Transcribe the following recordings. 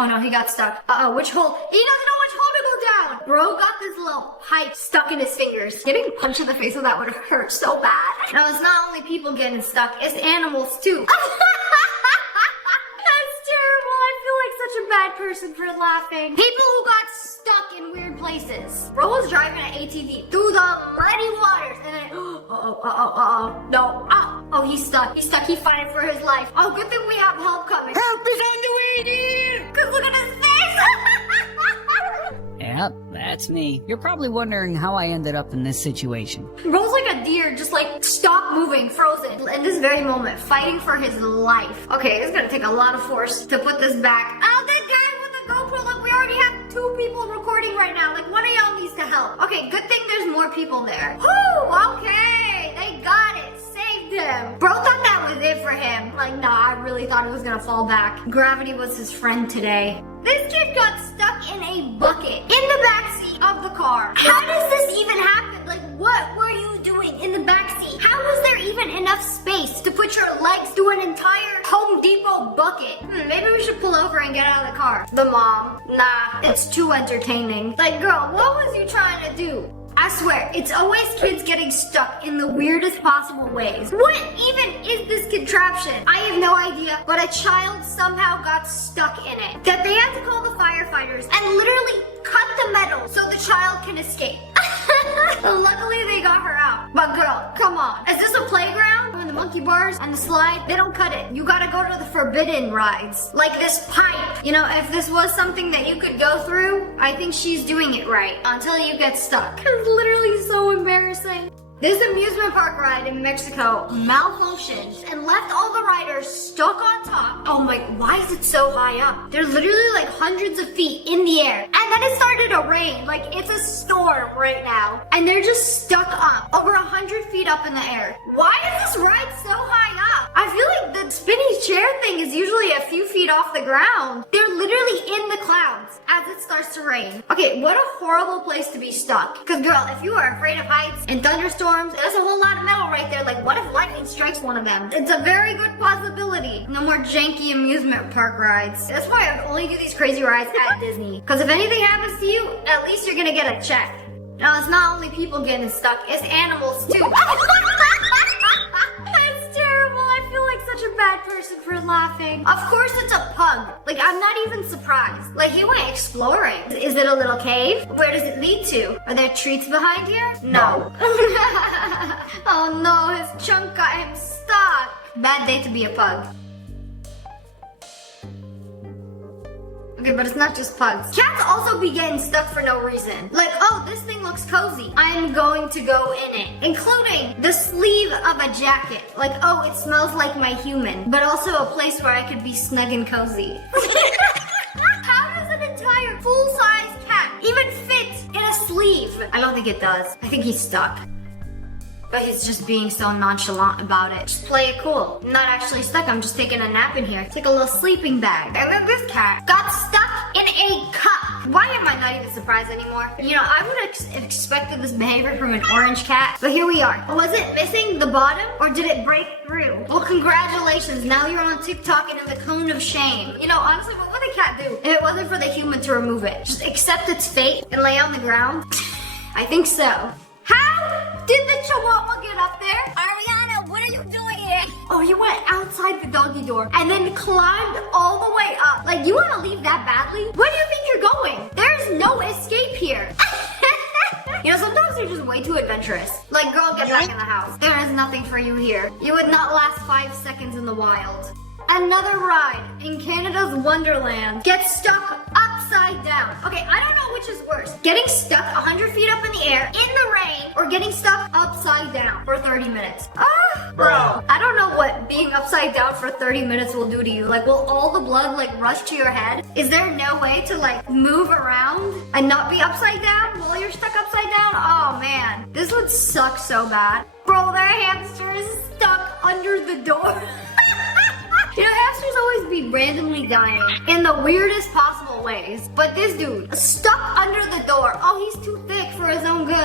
Oh no, he got stuck. Which hole? He doesn't know which hole to go down. Bro got this little pipe stuck in his fingers. Getting punched in the face with that would have hurt so bad. Now, it's not only people getting stuck, it's animals too. That's terrible. I feel like such a bad person for laughing. People who got stuck in weird places. Bro was driving an ATV through the muddy waters and then, no, oh, he's stuck. He's stuck. He's fighting for his life. Oh, good thing we have help coming. Help is on the way, dude. Cause look at his face. Yep, that's me. You're probably wondering how I ended up in this situation. Bro's like a deer, just like stop moving, frozen. In this very moment, fighting for his life. Okay, it's gonna take a lot of force to put this back. Oh, that guy with the GoPro, look, we already have 2 people recording right now. Like, one of y'all needs to help. Okay, good thing there's more people there. Whew, okay, they got it. Saved him. Bro thought that was it for him. Like, nah, I really thought it was gonna fall back. Gravity was his friend today. This kid got stuck in a bucket in the backseat of the car. How does this even happen? Like, what were you doing in the backseat? How was there even enough space to put your legs through an entire Home Depot bucket? Maybe we should pull over and get out of the car. The mom, nah, it's too entertaining. Like, girl, what was you trying to do? I swear, it's always kids getting stuck in the weirdest possible ways. What even is this contraption? I have no idea, but a child somehow got stuck in it. That they had to call the firefighters and literally cut the metal so the child can escape. Luckily, they got her out. But girl, come on. Is this a playground? When the monkey bars and the slide, they don't cut it. You gotta go to the forbidden rides. Like this pipe. You know, if this was something that you could go through, I think she's doing it right. Until you get stuck. It's literally so embarrassing. This amusement park ride in Mexico malfunctioned and left all the riders stuck on top. Oh my, why is it so high up? They're literally like hundreds of feet in the air. And then it started to rain, like it's a storm right now. And they're just stuck up, over 100 feet up in the air. Why is this ride so high up? I feel like the spinny chair thing is usually a few feet off the ground. They're literally in the clouds as it starts to rain. Okay, what a horrible place to be stuck. Cause girl, if you are afraid of heights and thunderstorms, there's a whole lot of metal right there. Like, what if lightning strikes one of them? It's a very good possibility. No more janky amusement park rides. That's why I would only do these crazy rides at Disney. Because if anything happens to you, at least you're gonna get a check. Now, it's not only people getting stuck, it's animals too. That's terrible. I feel like such a bad person for laughing. Of course it's a pug. Like, I'm not even surprised. Like, he went exploring. Is it a little cave? Where does it lead to? Are there treats behind here? No. Oh no, his chunk got him stuck. Bad day to be a pug. Okay, but it's not just pugs. Cats also be getting stuck for no reason. Like, oh, this thing looks cozy. I'm going to go in it. Including the sleeve of a jacket. Like, oh, it smells like my human. But also a place where I could be snug and cozy. How does an entire full-size cat even fit in a sleeve? I don't think it does. I think he's stuck. But he's just being so nonchalant about it. Just play it cool. I'm not actually stuck, I'm just taking a nap in here. It's like a little sleeping bag. And then this cat got stuck in a cup. Why am I not even surprised anymore? You know, I would have expected this behavior from an orange cat, but here we are. Was it missing the bottom or did it break through? Well, congratulations, now you're on TikTok and in the cone of shame. You know, honestly, what would a cat do if it wasn't for the human to remove it? Just accept its fate and lay on the ground? I think so. How did the chihuahua get up there? Ariana, what are you doing here? Oh, you went outside the doggy door and then climbed all the way up. Like, you want to leave that badly? Where do you think you're going? There's no escape here. You know, sometimes you're just way too adventurous. Like, girl, get back in the house. There is nothing for you here. You would not last 5 seconds in the wild. Another ride in Canada's Wonderland gets stuck upside down. Okay, I don't know which is worse. Getting stuck 100 feet up in the air in the rain or getting stuck upside down for 30 minutes. Bro, I don't know what being upside down for 30 minutes will do to you. Like, will all the blood like rush to your head? Is there no way to like move around and not be upside down while you're stuck upside down? Oh man, this would suck so bad. Bro, their hamster is stuck under the door. You know, hamsters always be randomly dying in the weirdest possible ways. But this dude, stuck under the door. Oh, he's too thick for his own good.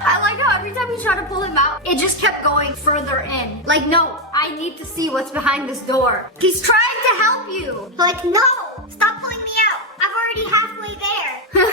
I like how every time we try to pull him out, it just kept going further in. Like, no, I need to see what's behind this door. He's trying to help you. Like, no, stop pulling me out. I'm already halfway there.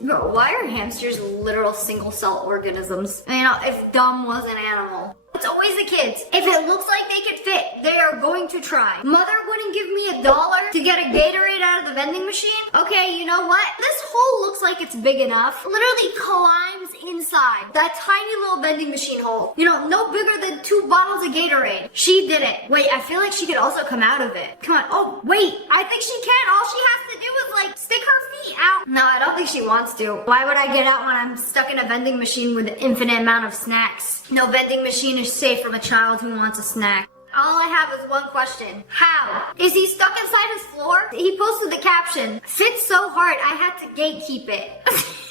Bro, why are hamsters literal single-cell organisms? You know, if dumb was an animal. It's always the kids. If it looks like they could fit, they are going to try. Mother wouldn't give me $1 to get a Gatorade out of the vending machine. Okay, you know what? This hole looks like it's big enough. Literally climbs inside that tiny little vending machine hole. You know, no bigger than 2 bottles of Gatorade. She did it. Wait, I feel like she could also come out of it. Come on. Oh, wait. I think she can. All she has to do is like stick her feet out. No, I don't think she wants to. Why would I get out when I'm stuck in a vending machine with an infinite amount of snacks? No vending machine is safe from a child who wants a snack. All I have is one question. How? Is he stuck inside his floor? He posted the caption, "Fit so hard I had to gatekeep it."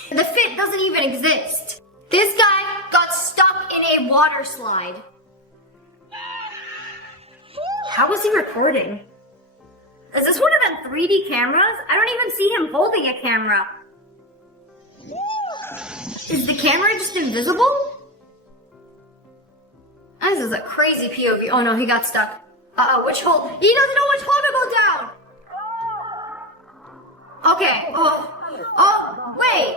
The fit doesn't even exist. This guy got stuck in a water slide. How was he recording? Is this one of them 3D cameras? I don't even see him holding a camera. Is the camera just invisible? This is a crazy POV. Oh no, he got stuck. Uh-oh, which hole? He doesn't know which hole to go down! Okay, oh, wait!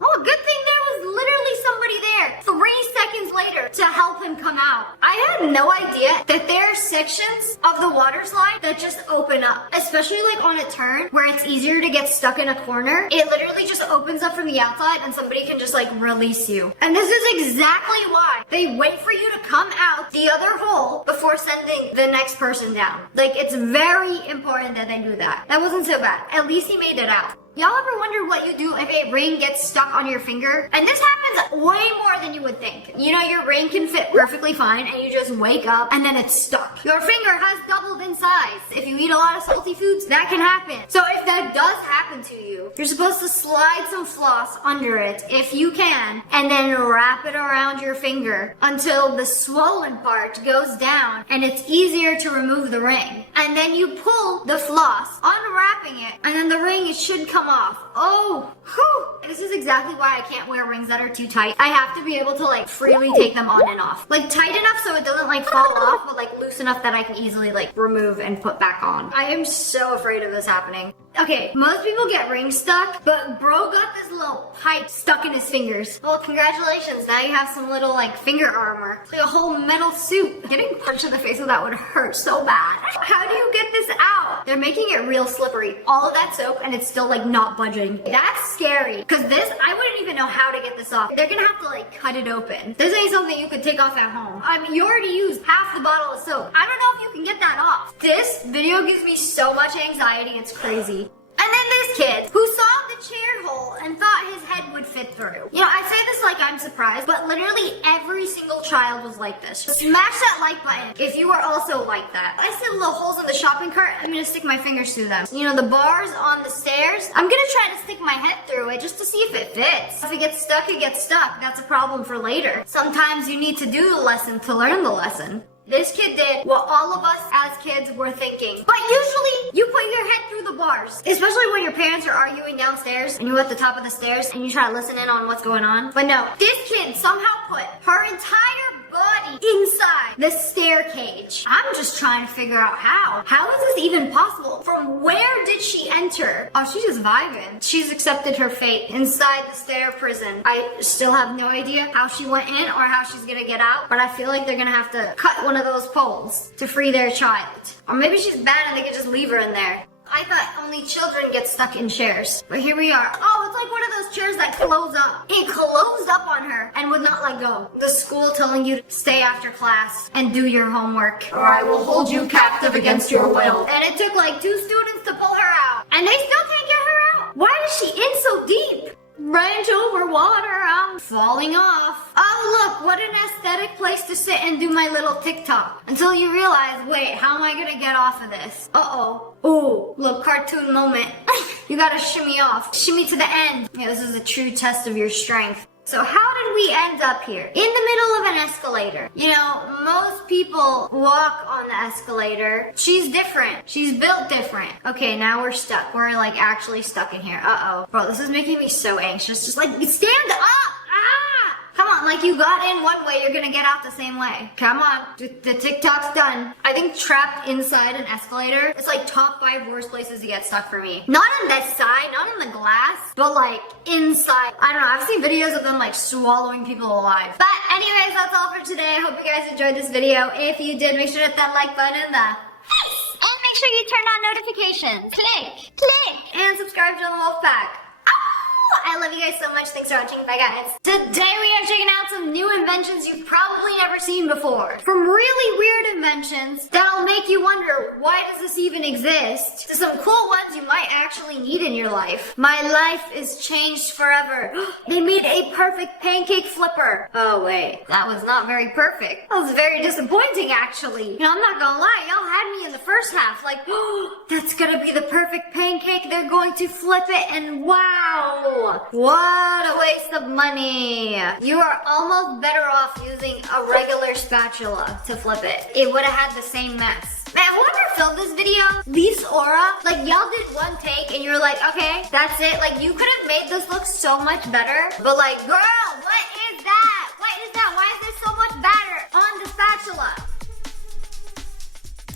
Oh, good thing there was literally somebody there 3 seconds later to help him come out. I had no idea that there are sections of the water slide that just open up, especially like on a turn where it's easier to get stuck in a corner. It literally just opens up from the outside and somebody can just like release you. And this is exactly why they wait for you to come out the other hole before sending the next person down. Like, it's very important that they do that. That wasn't so bad. At least he made it out. Y'all ever wonder what you do if a ring gets stuck on your finger? And this happens way more than you would think. You know, your ring can fit perfectly fine and you just wake up and then it's stuck. Your finger has doubled in size. If you eat a lot of salty foods, that can happen. So if that does happen to you, you're supposed to slide some floss under it if you can and then wrap it around your finger until the swollen part goes down and it's easier to remove the ring. And then you pull the floss, unwrapping it, and then the ring should come off. Oh, whew. This is exactly why I can't wear rings that are too tight. I have to be able to like freely take them on and off. Like tight enough so it doesn't like fall off, but like loose enough that I can easily like remove and put back on. I am so afraid of this happening. Okay, most people get rings stuck, but bro got this little pipe stuck in his fingers. Well, congratulations, now you have some little like finger armor. It's like a whole metal suit. Getting punched in the face with that would hurt so bad. How do you get this out? They're making it real slippery. All of that soap and it's still like not budging. That's scary. Cause this, I wouldn't even know how to get this off. They're gonna have to like cut it open. This ain't something you could take off at home. You already used half the bottle of soap. I don't know if you can get that off. This video gives me so much anxiety, it's crazy. And then this kid who saw the chair hole and thought his head would fit through. You know, I say this like I'm surprised, but literally every single child was like this. Smash that like button if you are also like that. I see little holes in the shopping cart. I'm gonna stick my fingers through them. You know, the bars on the stairs. I'm gonna try to stick my head through it just to see if it fits. If it gets stuck, it gets stuck. That's a problem for later. Sometimes you need to do the lesson to learn the lesson. This kid did what all of us as kids were thinking. But usually, you put your head through the bars. Especially when your parents are arguing downstairs and you're at the top of the stairs and you try to listen in on what's going on. But no, this kid somehow put her entire body inside the stair cage. I'm just trying to figure out how. How is this even possible? From where did she enter? Oh, she's just vibing. She's accepted her fate inside the stair prison. I still have no idea how she went in or how she's gonna get out, but I feel like they're gonna have to cut one of those poles to free their child. Or maybe she's bad and they could just leave her in there. I thought only children get stuck in chairs, but here we are. Oh, it's like one of those chairs that close up. It closed up on her and would not let go. The school telling you to stay after class and do your homework, or I will hold you captive against your will. And it took like 2 students to pull her out, and they still can't get her out. Why is she in so deep? Branch over water, I'm falling off. Oh look, what an aesthetic place to sit and do my little TikTok. Until you realize, wait, how am I gonna get off of this? Uh-oh. Ooh, look, cartoon moment. You gotta shimmy off. Shimmy to the end. Yeah, this is a true test of your strength. So how did we end up here? In the middle of an escalator. You know, most people walk on the escalator. She's different. She's built different. Okay, now we're stuck. We're like actually stuck in here. Uh-oh. Bro, this is making me so anxious. Just like, stand up! Ah! Come on, on, like you got in one way, you're gonna get out the same way. Come on, the TikTok's done. I think trapped inside an escalator, it's like top 5 worst places to get stuck for me. Not on this side, not on the glass, but like inside. I don't know, I've seen videos of them like swallowing people alive. But anyways, that's all for today. I hope you guys enjoyed this video. If you did, make sure to hit that like button in the face. And make sure you turn on notifications. Click, and subscribe to the Wolf Pack. I love you guys so much. Thanks for watching. Bye, guys. Today we are checking out some new inventions you've probably never seen before. From really weird inventions that'll make you wonder, why does this even exist? To some cool ones you might actually need in your life. My life is changed forever. They made a perfect pancake flipper. Oh, wait. That was not very perfect. That was very disappointing, actually. You know, I'm not gonna lie. Y'all had me in the first half. Like, oh, that's gonna be the perfect pancake. They're going to flip it, and wow. What a waste of money. You are almost better off using a regular spatula to flip it. It would have had the same mess. Man, whoever filmed this video, Leaf's Aura, like y'all did one take and you're like, okay, that's it. Like you could have made this look so much better. But like, girl, what is that? What is that? Why is there so much batter on the spatula?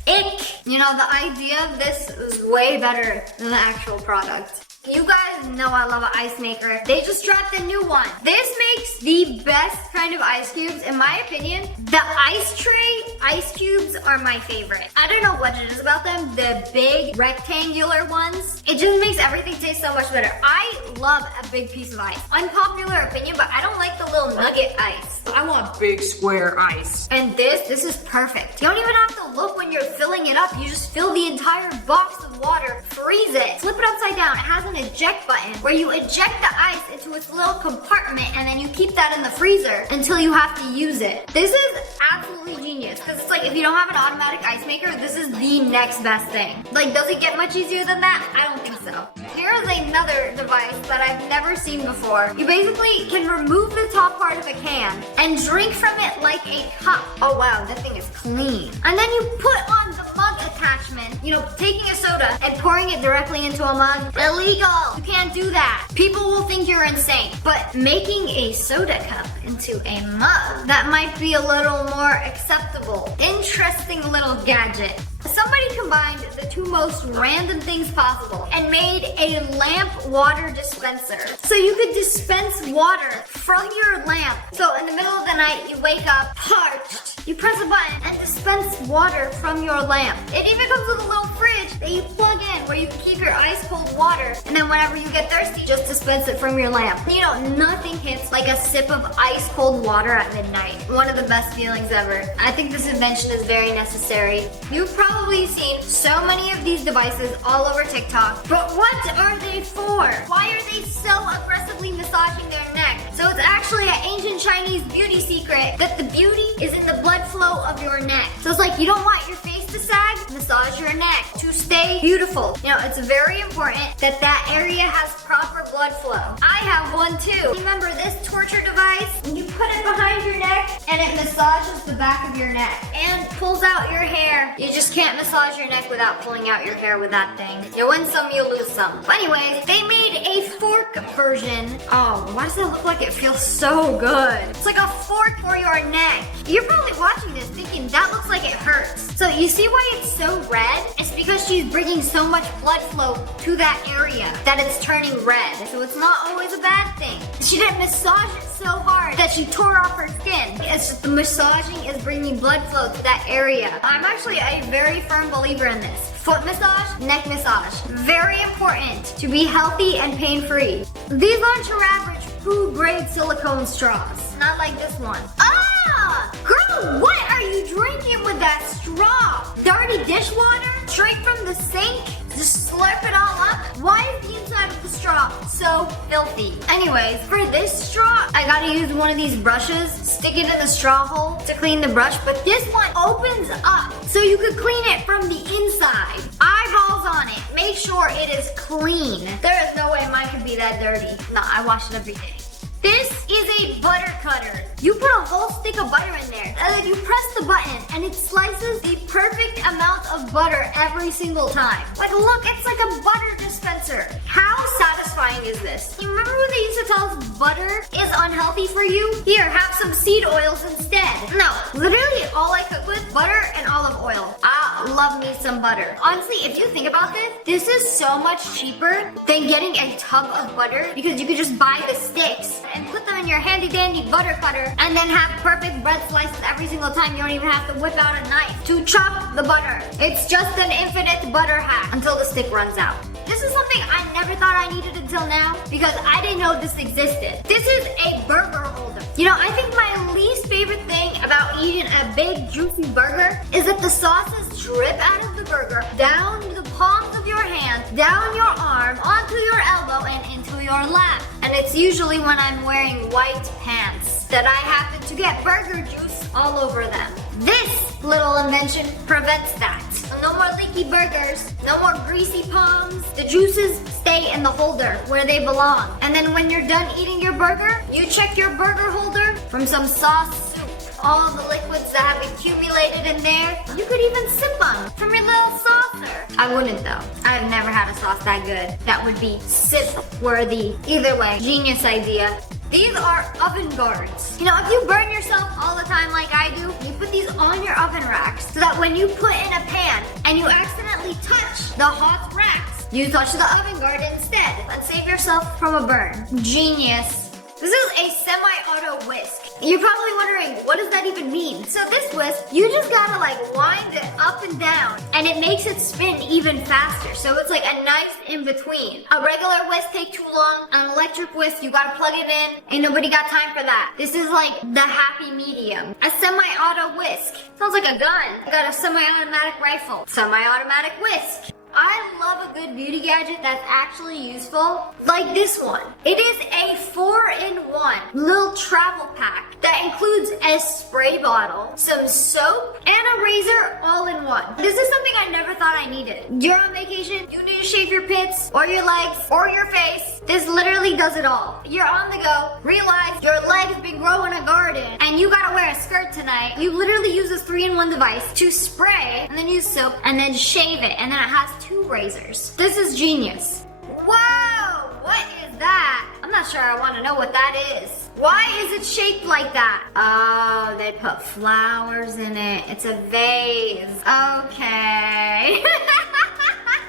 Ick. You know, the idea of this is way better than the actual product. You guys know I love an ice maker. They just dropped a new one. This makes the best kind of ice cubes, in my opinion. The ice tray ice cubes are my favorite. I don't know what it is about them. The big rectangular ones. It just makes everything taste so much better. I love a big piece of ice. Unpopular opinion, but I don't like the little nugget ice. I want big square ice. And this is perfect. You don't even have to look when you're filling it up. You just fill the entire box of water, freeze it, flip it upside down. It has an eject button where you eject the ice into its little compartment and then you keep that in the freezer until you have to use it. This is absolutely genius because it's like if you don't have an automatic ice maker, this is the next best thing. Like, does it get much easier than that? I don't think so. Here's another device that I've never seen before. You basically can remove the top part of a can and drink from it like a cup. Oh wow, that thing is clean. And then you put on the mug attachment, you know, taking a soda and pouring it directly into a mug. Illegal. You can't do that. People will think you're insane. But making a soda cup into a mug, that might be a little more acceptable. Interesting little gadget. Somebody combined the two most random things possible and made a lamp water dispenser. So you could dispense water from your lamp. So in the middle of the night, you wake up parched. You press a button and dispense water from your lamp. It even comes with a little fridge that you plug in where you can keep your ice cold water. And then whenever you get thirsty, just dispense it from your lamp. You know, nothing hits like a sip of ice cold water at midnight. One of the best feelings ever. I think this invention is very necessary. You've probably seen so many of these devices all over TikTok, but what are they for? Why are they so aggressively massaging their neck? So it's actually an ancient Chinese beauty secret that the beauty is in the blood flow of your neck. So it's like you don't want your face to sag, massage your neck to stay beautiful. You know, it's very important that that area has proper blood flow. I have one too. Remember this torture device? You put it behind your neck and it massages the back of your neck and pulls out your hair. You just can't massage your neck without pulling out your hair with that thing. You win some, you lose some. But anyways, they made a fork version. Oh, why does it look like it feels so good? It's like a fork for your neck. You're probably watching this thinking that looks like it hurts. So you see why it's so red? It's because she's bringing so much blood flow to that area that it's turning red. So it's not always a bad thing. She didn't massage it so hard that she tore off her skin. It's just the massaging is bringing blood flow to that area. I'm actually a very firm believer in this. Foot massage, neck massage. Very important to be healthy and pain-free. These aren't your average food-grade silicone straws. Not like this one. Ah! Girl, what are you drinking with that straw? Dirty dishwater? Straight from the sink? Just slurp it all up? Why is the inside of the straw so filthy? Anyways, for this straw, I gotta use one of these brushes, stick it in the straw hole to clean the brush, but this one opens up so you could clean it from the inside. Eyeballs on it. Make sure it is clean. There is no way mine could be that dirty. Nah, I wash it every day. This is a butter cutter. You put a whole stick of butter in there, and then you press the button, and it slices the perfect amount of butter every single time. Like, look, it's like a butter dispenser. How satisfying satisfying is this? You remember when they used to tell us butter is unhealthy for you? Here, have some seed oils instead. No, literally all I cook with, butter and olive oil. I love me some butter. Honestly, if you think about this is so much cheaper than getting a tub of butter because you could just buy the sticks and put them in your handy dandy butter cutter and then have perfect bread slices every single time. You don't even have to whip out a knife to chop the butter. It's just an infinite butter hack until the stick runs out. This is something I never thought I needed until now because I didn't know this existed. This is a burger holder. You know, I think my least favorite thing about eating a big juicy burger is that the sauces drip out of the burger down the palms of your hand, down your arm, onto your elbow, and into your lap. And it's usually when I'm wearing white pants that I happen to get burger juice all over them. This little invention prevents that. No more leaky burgers, no more greasy palms. The juices stay in the holder where they belong. And then when you're done eating your burger, you check your burger holder from some sauce soup. All the liquids that have accumulated in there, you could even sip on from your little saucer. I wouldn't though. I've never had a sauce that good. That would be sip worthy. Either way, genius idea. These are oven guards. You know, if you burn yourself all the time like I do, you put these on your oven racks so that when you put in a pan and you accidentally touch the hot racks, you touch the oven guard instead and save yourself from a burn. Genius. This is a semi-auto whisk. You're probably wondering, what does that even mean? So this whisk, you just gotta like wind it up and down and it makes it spin even faster. So it's like a nice in-between. A regular whisk takes too long. An electric whisk, you gotta plug it in. Ain't nobody got time for that. This is like the happy medium. A semi-auto whisk. Sounds like a gun. I got a semi-automatic rifle. Semi-automatic whisk. I love a good beauty gadget that's actually useful, like this one. It is a 4-in-1 little travel pack that includes a spray bottle, some soap, and a razor all in one. This is something I never thought I needed. You're on vacation, you need to shave your pits, or your legs, or your face. This literally does it all. You're on the go, realize your leg's been growing a garden, and you gotta wear a skirt tonight. You literally use this 3-in-1 device to spray, and then use soap, and then shave it, and then it has 2 razors. This is genius. Whoa! What is that? I'm not sure I want to know what that is. Why is it shaped like that? Oh, they put flowers in it. It's a vase. Okay.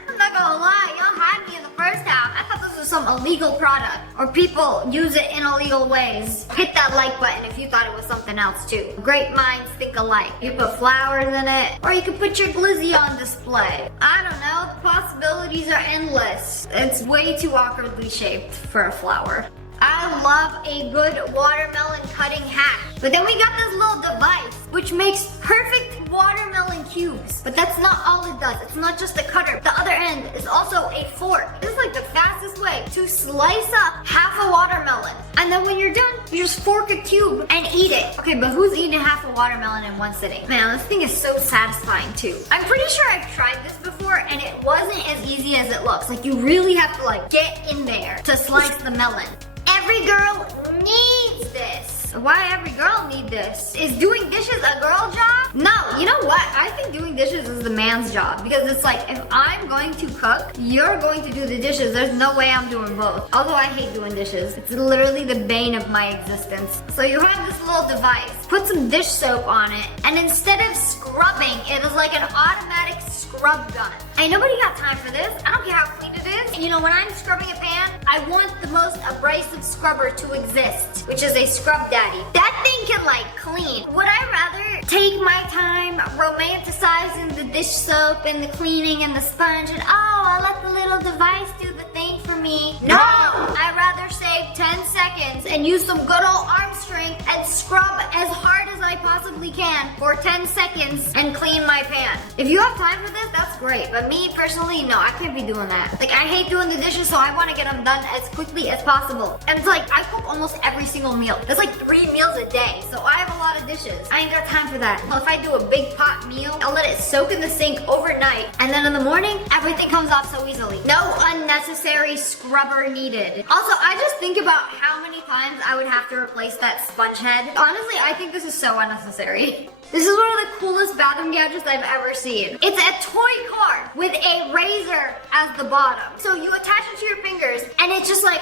I'm not gonna lie, y'all had me in the first half. I thought this was some illegal product, or people use it in illegal ways. Hit that like button if you thought it was something else too. Great minds think alike. You put flowers in it, or you could put your glizzy on display. I don't know, the possibilities are endless. It's way too awkwardly shaped for a flower. I love a good watermelon cutting hack. But then we got this little device which makes perfect watermelon cubes. But that's not all it does. It's not just a cutter. The other end is also a fork. This is like the fastest way to slice up half a watermelon. And then when you're done, you just fork a cube and eat it. Okay, but who's eating half a watermelon in one sitting? Man, this thing is so satisfying too. I'm pretty sure I've tried this before and it wasn't as easy as it looks. Like you really have to like get in there to slice the melon. Every girl needs this. Why every girl need this? Is doing dishes a girl job? No, you know what? I think doing dishes is the man's job because it's like if I'm going to cook, you're going to do the dishes. There's no way I'm doing both. Although I hate doing dishes. It's literally the bane of my existence. So you have this little device. Put some dish soap on it and instead of scrubbing, it is like an automatic scrub gun. Ain't nobody got time for this. I don't care how clean it is. And you know, when I'm scrubbing a pan, I want the most abrasive scrubber to exist, which is a scrub daddy. That thing can like clean. Would I rather take my time romanticizing the dish soap and the cleaning and the sponge and I'll let the little device do the thing for me? No! I'd rather save 10 seconds and use some good old arm strength and scrub as hard as I possibly can for 10 seconds and clean my pan. If you have time for this, that's great. But me personally, no, I can't be doing that. Like I hate doing the dishes, so I want to get them done as quickly as possible. And it's like I cook almost every single meal. That's like 3 meals a day, so I have a lot of dishes. I ain't got time for that. Well, if I do a big pot meal, I'll let it soak in the sink overnight, and then in the morning, everything comes off so easily. No unnecessary scrubber needed. Also, I just think about about how many times I would have to replace that sponge head. Honestly, I think this is so unnecessary. This is one of the coolest bathroom gadgets I've ever seen. It's a toy car with a razor as the bottom. So you attach it to your fingers and it just like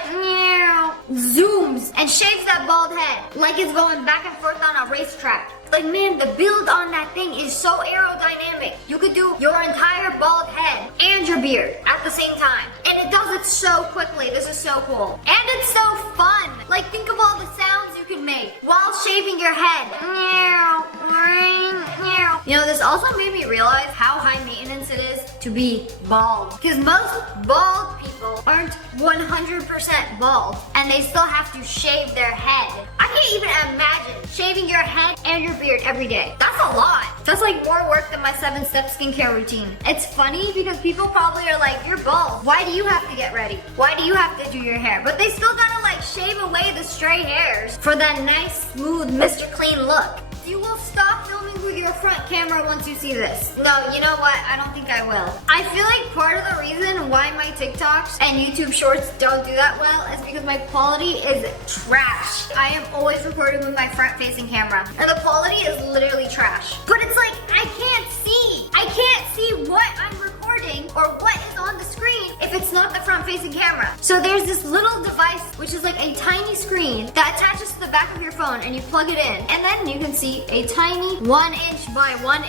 zooms and shaves that bald head like it's going back and forth on a racetrack. Like, man, the build on that thing is so aerodynamic. You could do your entire bald head and your beard at the same time. And it does it so quickly. This is so cool. And it's so fun. Like, think of all the sounds you can make while shaving your head. You know, this also made me realize how high maintenance it is to be bald. Because most bald people aren't 100% bald. And they still have to shave their head. I can't even imagine shaving your head and your beard every day. That's a lot. That's like more work than my 7-step skincare routine. It's funny because people probably are like, you're bald. Why do you have to get ready? Why do you have to do your hair? But they still gotta like shave away the stray hairs for that nice, smooth, Mr. Clean look. You will stop filming with your front camera once you see this. No, you know what? I don't think I will. I feel like part of the reason why my TikToks and YouTube Shorts don't do that well is because my quality is trash. I am always recording with my front-facing camera, and the quality is literally trash. But it's like, I can't see. I can't see what I'm recording or what is on the screen if it's not the front-facing camera. So there's this little device, which is like a tiny screen that attaches to the back of your phone, and you plug it in, and then you can see a tiny 1" by 1"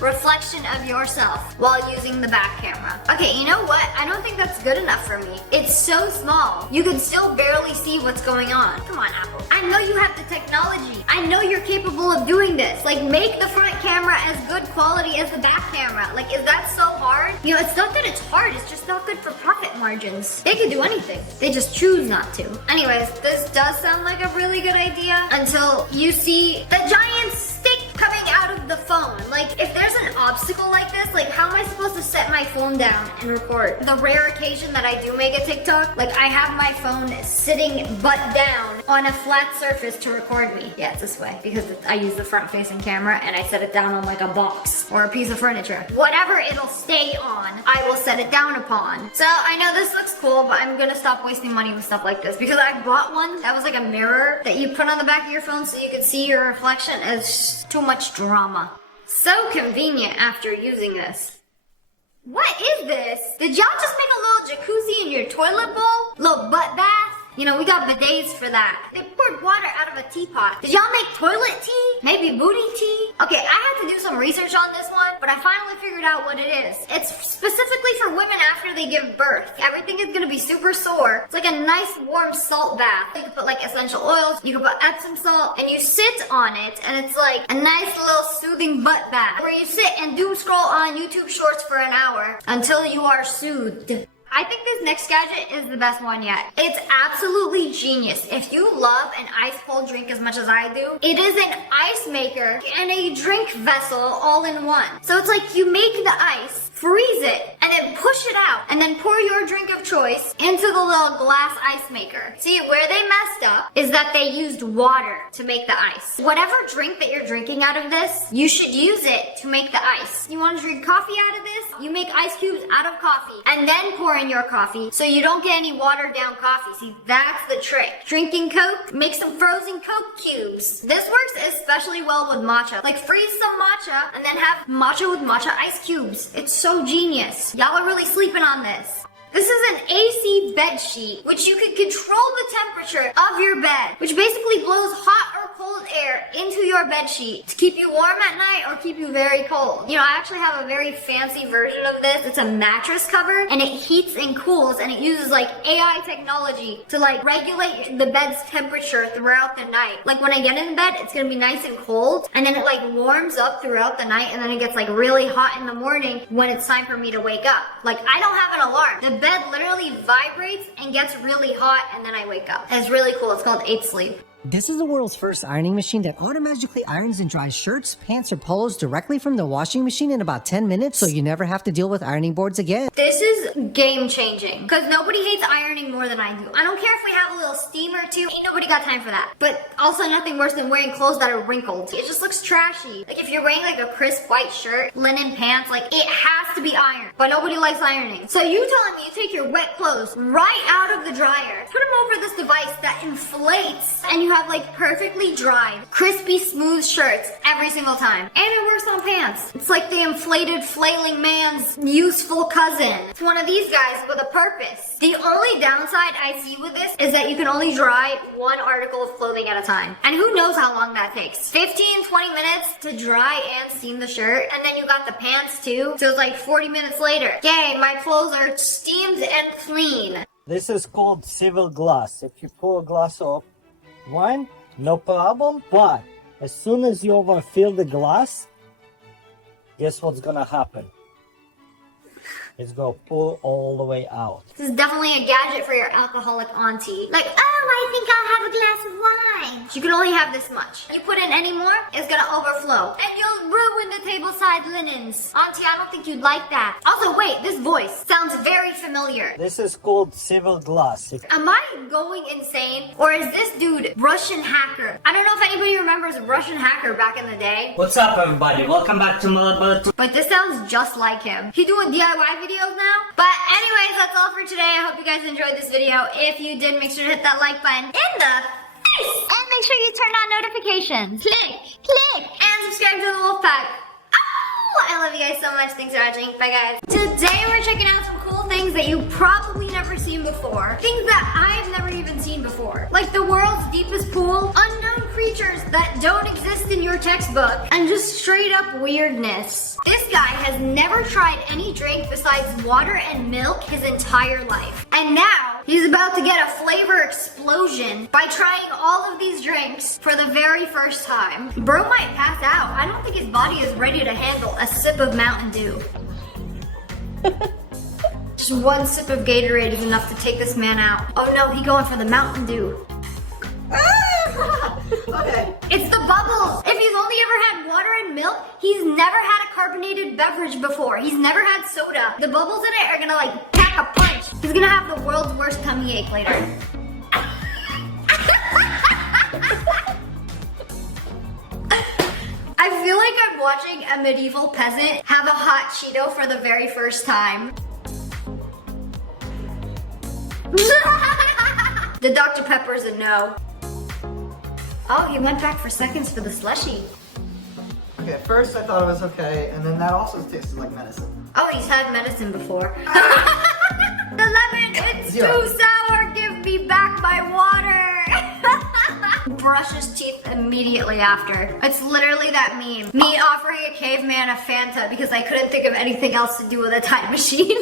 reflection of yourself while using the back camera. Okay, you know what? I don't think that's good enough for me. It's so small. You can still barely see what's going on. Come on, Apple. I know you have the technology. I know you're capable of doing this. Like, make the front camera as good quality as the back camera. Like, is that so hard? You know, it's not that it's hard. It's just not good for profit margins. They could do anything. They just choose not to. Anyways, this does sound like a really good idea until you see the giant stick coming out of the phone. Like, if there's an obstacle like this, like, how am I supposed to set my phone down and record? The rare occasion that I do make a TikTok, like, I have my phone sitting butt down on a flat surface to record me. Yeah, it's this way because I use the front-facing camera and I set it down on like a box or a piece of furniture. Whatever it'll stay on, I will set it down upon. So I know this looks cool, but I'm gonna stop wasting money with stuff like this because I bought one that was like a mirror that you put on the back of your phone so you could see your reflection. It's too much drama. So convenient after using this. What is this? Did y'all just make a little jacuzzi in your toilet bowl? Little butt bath? You know, we got bidets for that. They poured water out of a teapot. Did y'all make toilet tea? Maybe booty tea? Okay, I had to do some research on this one, but I finally figured out what it is. It's specifically for women after they give birth. Everything is gonna be super sore. It's like a nice warm salt bath. You can put like essential oils, you can put Epsom salt, and you sit on it, and it's like a nice little soothing butt bath where you sit and doom scroll on YouTube Shorts for an hour until you are soothed. I think this next gadget is the best one yet. It's absolutely genius. If you love an ice cold drink as much as I do, it is an ice maker and a drink vessel all in one. So it's like you make the ice, freeze it, and then push it out, and then pour your drink of choice into the little glass ice maker. See, where they messed up is that they used water to make the ice. Whatever drink that you're drinking out of this, you should use it to make the ice. You want to drink coffee out of this? You make ice cubes out of coffee, and then pour in your coffee so you don't get any watered down coffee. See, that's the trick. Drinking Coke, make some frozen Coke cubes. This works especially well with matcha. Like, freeze some matcha and then have matcha with matcha ice cubes. It's so genius. Y'all are really sleeping on this. This is an AC bed sheet, which you can control the temperature of your bed, which basically blows hot or cold air into your bed sheet to keep you warm at night or keep you very cold. You know, I actually have a very fancy version of this. It's a mattress cover, and it heats and cools, and it uses like AI technology to like regulate the bed's temperature throughout the night. Like, when I get in bed, it's gonna be nice and cold, and then it like warms up throughout the night, and then it gets like really hot in the morning when it's time for me to wake up. Like, I don't have an alarm. The bed literally vibrates and gets really hot, and then I wake up. It's really cool. It's called 8 Sleep. This is the world's first ironing machine that automatically irons and dries shirts, pants, or polos directly from the washing machine in about 10 minutes, so you never have to deal with ironing boards again. This is game changing because nobody hates ironing more than I do. I don't care if we have a little steamer too. Ain't nobody got time for that. But also nothing worse than wearing clothes that are wrinkled. It just looks trashy. Like if you're wearing like a crisp white shirt, linen pants, like it has to be ironed. But nobody likes ironing. So you telling me you take your wet clothes right out of the dryer, put them over this device that inflates, and you have like perfectly dried, crispy, smooth shirts every single time. And it works on pants. It's like the inflated, flailing man's useful cousin. It's one of these guys with a purpose. The only downside I see with this is that you can only dry one article of clothing at a time. And who knows how long that takes. 15, 20 minutes to dry and steam the shirt. And then you got the pants too. So it's like 40 minutes later. Yay, my clothes are steamed and clean. This is called civil glass. If you pull a glass off, one, no problem. But as soon as you overfill the glass, guess what's gonna happen? It's gonna pull all the way out. This is definitely a gadget for your alcoholic auntie. Like, oh, I think I'll have a glass of wine. You can only have this much. You put in any more, it's gonna overflow. And you'll ruin the tableside linens. Auntie, I don't think you'd like that. Also, wait, this voice sounds very familiar. This is called civil glass. Am I going insane? Or is this dude Russian hacker? I don't know if anybody remembers Russian hacker back in the day. What's up, everybody? Welcome back to my... But this sounds just like him. He doing DIY videos now? But anyways, that's all for today. I hope you guys enjoyed this video. If you did, make sure to hit that like button in the face. And make sure you turn on notifications. Click. And subscribe to the Wolf Pack. Oh, I love you guys so much. Thanks for watching. Bye, guys. Today we're checking out some cool things that you've probably never seen before. Things that I've never even seen before. Like the world's deepest pool, unknown creatures that don't exist in your textbook, and just straight up weirdness. This guy has never tried any drink besides water and milk his entire life. And now he's about to get a flavor explosion by trying all of these drinks for the very first time. Bro might pass out. I don't think his body is ready to handle a sip of Mountain Dew. Just one sip of Gatorade is enough to take this man out. Oh no, he going for the Mountain Dew. Okay. It's the bubbles. If he's only ever had water and milk, he's never had a carbonated beverage before. He's never had soda. The bubbles in it are gonna like pack a punch. He's gonna have the world's worst tummy ache later. I feel like I'm watching a medieval peasant have a hot Cheeto for the very first time. The Dr. Pepper's a no. Oh, he went back for seconds for the slushie. Okay, at first I thought it was okay, and then that also tasted like medicine. Oh, he's had medicine before. The lemon, it's too sour. Give me back my water. Brush his teeth immediately after. It's literally that meme. Me offering a caveman a Fanta because I couldn't think of anything else to do with a time machine.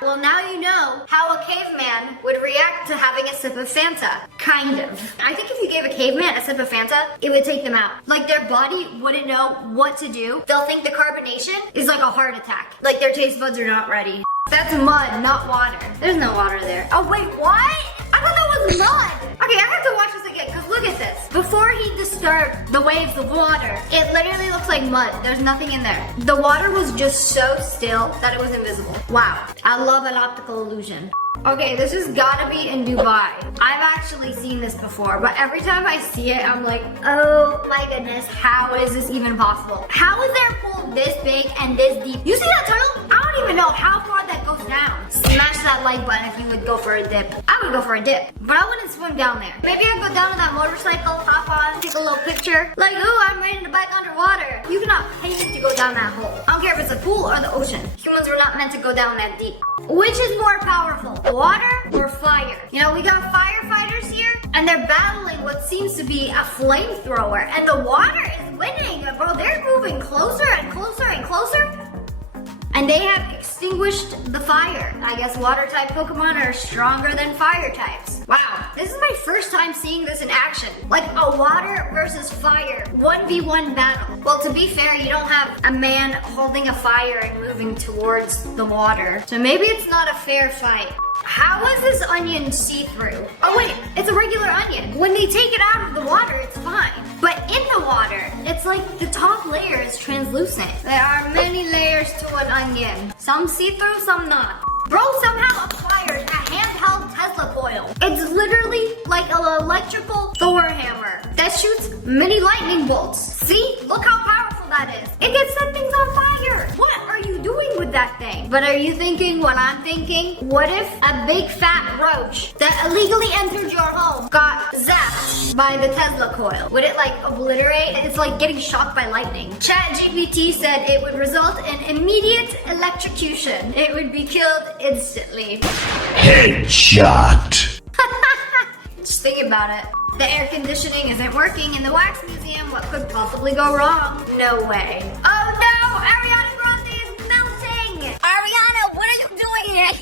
Well, now you know how a caveman would react to having a sip of Fanta. Kind of. I think if you gave a caveman a sip of Fanta, it would take them out. Like their body wouldn't know what to do. They'll think the carbonation is like a heart attack. Like their taste buds are not ready. That's mud, not water. There's no water there. Oh wait, what? I thought that was mud. Okay, I have to watch this again because look at this. Before he disturbed the waves of water, it literally looks like mud. There's nothing in there. The water was just so still that it was invisible. Wow, I love an optical illusion. Okay, this has gotta be in Dubai. I've actually seen this before, but every time I see it, I'm like, oh my goodness, how is this even possible? How is there a pool this big and this deep? You see that tunnel? I don't even know how far that goes down. Smash that like button if you would go for a dip. I would go for a dip, but I wouldn't swim down there. Maybe I'd go down to that motorcycle, hop on, take a little picture. Like, ooh, I'm riding the bike underwater. You cannot pay me to go down that hole. I don't care if it's a pool or the ocean. Humans were not meant to go down that deep. Which is more powerful, water or fire? You know, we got firefighters here, and they're battling what seems to be a flamethrower, and the water is winning, bro. They're moving closer and closer and closer, and they have extinguished the fire. I guess water-type Pokemon are stronger than fire types. Wow, this is my first time seeing this in action. Like a water versus fire, 1v1 battle. Well, to be fair, you don't have a man holding a fire and moving towards the water. So maybe it's not a fair fight. How is this onion see-through? Oh wait, it's a regular onion. When they take it out of the water, it's fine. But in the water, it's like the top layer is translucent. There are many layers to an onion. Some see-through, some not. Bro somehow acquired a handheld Tesla coil. It's literally like an electrical Thor hammer that shoots mini lightning bolts. See? Look how powerful that is. It can set things on fire. What are you doing with that thing? But are you thinking what I'm thinking? What if a big fat roach that illegally entered your home got zapped by the Tesla coil? Would it like obliterate? It's like getting shocked by lightning. ChatGPT said it would result in immediate electrocution. It would be killed instantly. Headshot. Just think about it. The air conditioning isn't working in the wax museum. What could possibly go wrong? No way. Oh no! Ariana Grande is melting! Ariana, what are you doing?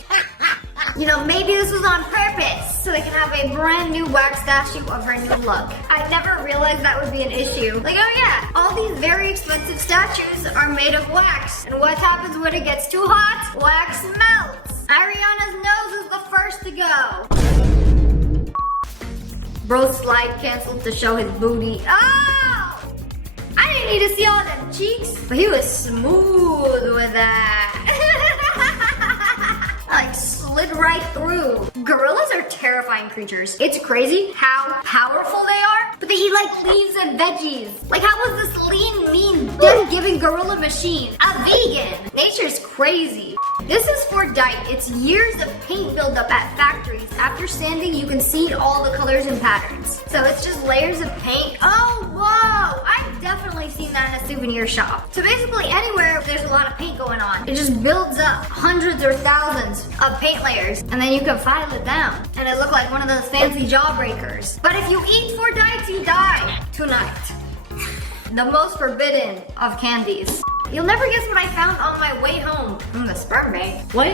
You know, maybe this was on purpose, so they can have a brand new wax statue of her new look. I never realized that would be an issue. Like, oh yeah, all these very expensive statues are made of wax. And what happens when it gets too hot? Wax melts. Ariana's nose is the first to go. Bro slide canceled to show his booty. Oh! I didn't need to see all them cheeks, but he was smooth with that. Like slid right through. Gorillas are terrifying creatures. It's crazy how powerful they are, but they eat like leaves and veggies. Like how was this lean, mean, death-giving gorilla machine a vegan? Nature's crazy. This is for dye. It's years of paint buildup at factories. After sanding, you can see all the colors and patterns. So it's just layers of paint. Oh, whoa! I've definitely seen that in a souvenir shop. So basically anywhere there's a lot of paint going on, it just builds up hundreds or thousands of paint layers, and then you can file it down. And it look like one of those fancy jawbreakers. But if you eat 4 diets, you die tonight. The most forbidden of candies. You'll never guess what I found on my way home from the sperm bank. What?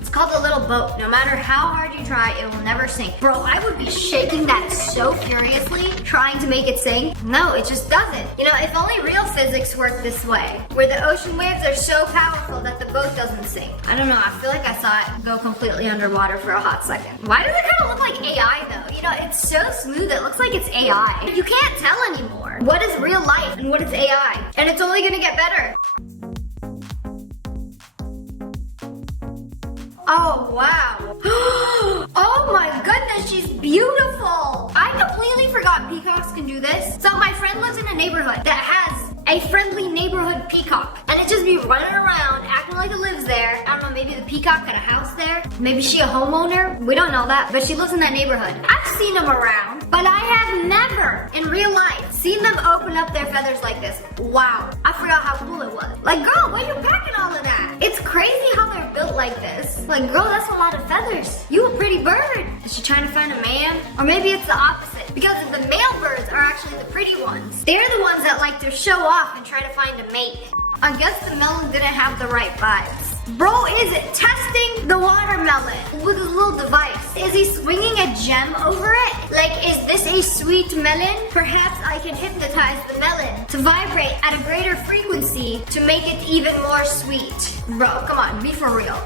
It's called a little boat. No matter how hard you try, it will never sink. Bro, I would be shaking that so furiously, trying to make it sink. No, it just doesn't. You know, if only real physics worked this way, where the ocean waves are so powerful that the boat doesn't sink. I don't know, I feel like I saw it go completely underwater for a hot second. Why does it kind of look like AI though? You know, it's so smooth, it looks like it's AI. You can't tell anymore what is real life and what is AI. And it's only gonna get better. Oh, wow. Oh my goodness, she's beautiful. I completely forgot peacocks can do this. So my friend lives in a neighborhood that has a friendly neighborhood peacock. And it just be running around, acting like it lives there. I don't know, maybe the peacock got a house there. Maybe she a homeowner. We don't know that, but she lives in that neighborhood. I've seen them around, but I have never in real life seen them open up their feathers like this. Wow, I forgot how cool it was. Like, girl, why are you packing all of that? It's crazy how they're built like this. Like, girl, that's a lot of feathers. You a pretty bird. Is she trying to find a man? Or maybe it's the opposite, because the male birds are actually the pretty ones. They're the ones that like to show off and try to find a mate. I guess the melon didn't have the right vibes. Bro is testing the watermelon with a little device. Is he swinging a gem over it? Like, is this a sweet melon? Perhaps I can hypnotize the melon to vibrate at a greater frequency to make it even more sweet. Bro, come on, be for real.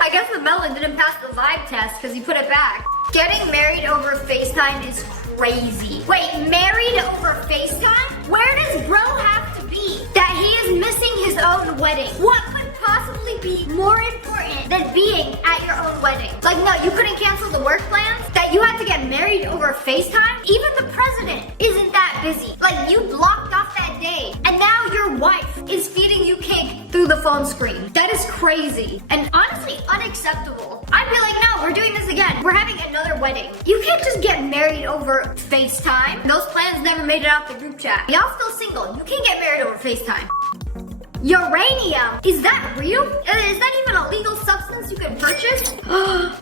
I guess the melon didn't pass the vibe test because he put it back. Getting married over FaceTime is crazy. Wait, married over FaceTime? Where does bro have to be that he is missing his own wedding? What could possibly be more important than being at your own wedding? Like, no, you couldn't cancel the work plans? That you had to get married over FaceTime? Even the president isn't that busy. Like, you blocked off that day, and now your wife is feeding you cake through the phone screen. That is crazy, and honestly unacceptable. I'd be like, no, we're doing this again. We're having another wedding. You can't just get married over FaceTime. Those plans never made it out the group chat. Y'all still single. You can't get married over FaceTime. Uranium? Is that real? Is that even a legal substance you can purchase?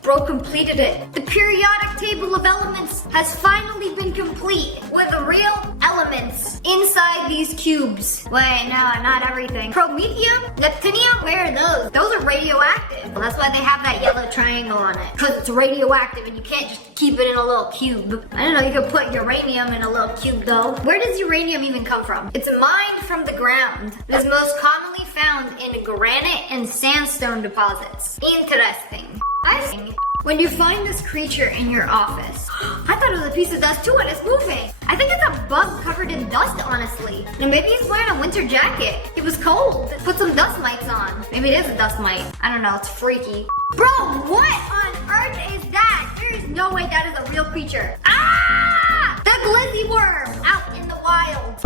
Bro completed it. The periodic table of elements has finally been complete with the real elements inside these cubes. Wait, no, not everything. Promethium? Neptunium? Where are those? Those are radioactive. Well, that's why they have that yellow a triangle on it because it's radioactive and you can't just keep it in a little cube. I don't know, you could put uranium in a little cube though. Where does uranium even come from? It's mined from the ground. It is most commonly found in granite and sandstone deposits. Interesting. I think when you find this creature in your office, I thought it was a piece of dust too and it's moving. I think it's a bug covered in dust, honestly. And maybe he's wearing a winter jacket. It was cold. Put some dust mites on. Maybe it is a dust mite. I don't know, it's freaky. Bro, what on earth is that? There is no way that is a real creature. Ah! The glizzy worm out in the wild.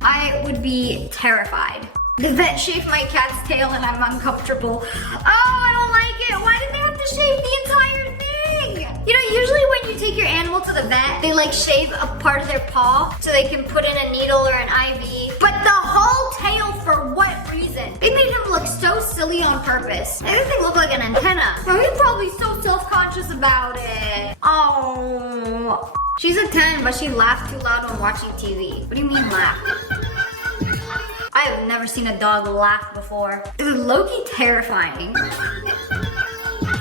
I would be terrified. The vet shaved my cat's tail and I'm uncomfortable. Oh, I don't like it. Why did they have to shave the entire thing? You know, usually when you take your animal to the vet, they like shave a part of their paw so they can put in a needle or an IV. But the whole tail, for what reason? They made him look so silly on purpose. This thing looked like an antenna. Oh, he's probably so self-conscious about it. Oh. She's a 10, but she laughed too loud when watching TV. What do you mean laugh? I have never seen a dog laugh before. It's low-key terrifying.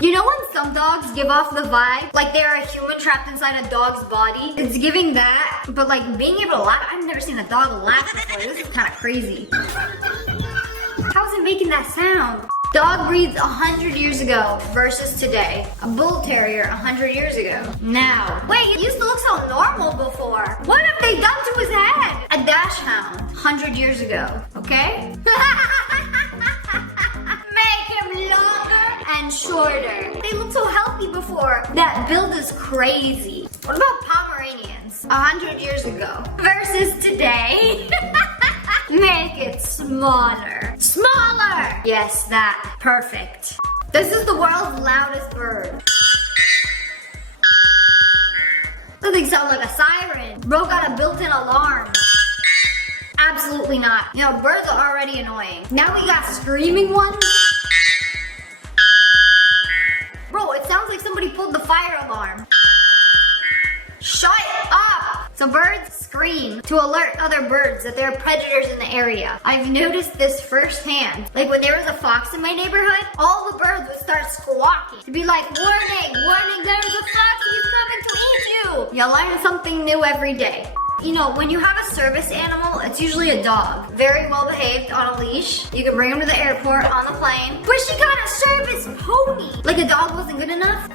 You know when some dogs give off the vibe like they're a human trapped inside a dog's body? It's giving that, but like being able to laugh, I've never seen a dog laugh before. This is kind of crazy. How's it making that sound? Dog breeds 100 years ago versus today. A bull terrier 100 years ago. Now. Wait, it used to look so normal before. What have they done to his head? A dachshund 100 years ago, okay? Make him longer and shorter. They looked so healthy before. That build is crazy. What about Pomeranians 100 years ago versus today? Make it smaller. Smaller! Yes, that. Perfect. This is the world's loudest bird. That thing sounds like a siren. Bro got a built-in alarm. Absolutely not. You know, birds are already annoying. Now we got screaming ones. Bro, it sounds like somebody pulled the fire alarm. Shut up! So birds scream to alert other birds that there are predators in the area. I've noticed this firsthand. Like when there was a fox in my neighborhood, all the birds would start squawking to be like, warning, warning, there's a fox, he's coming to eat you. You learn something new every day. You know, when you have a service animal, it's usually a dog. Very well behaved on a leash. You can bring him to the airport on the plane. But she got a service pony. Like a dog wasn't good enough?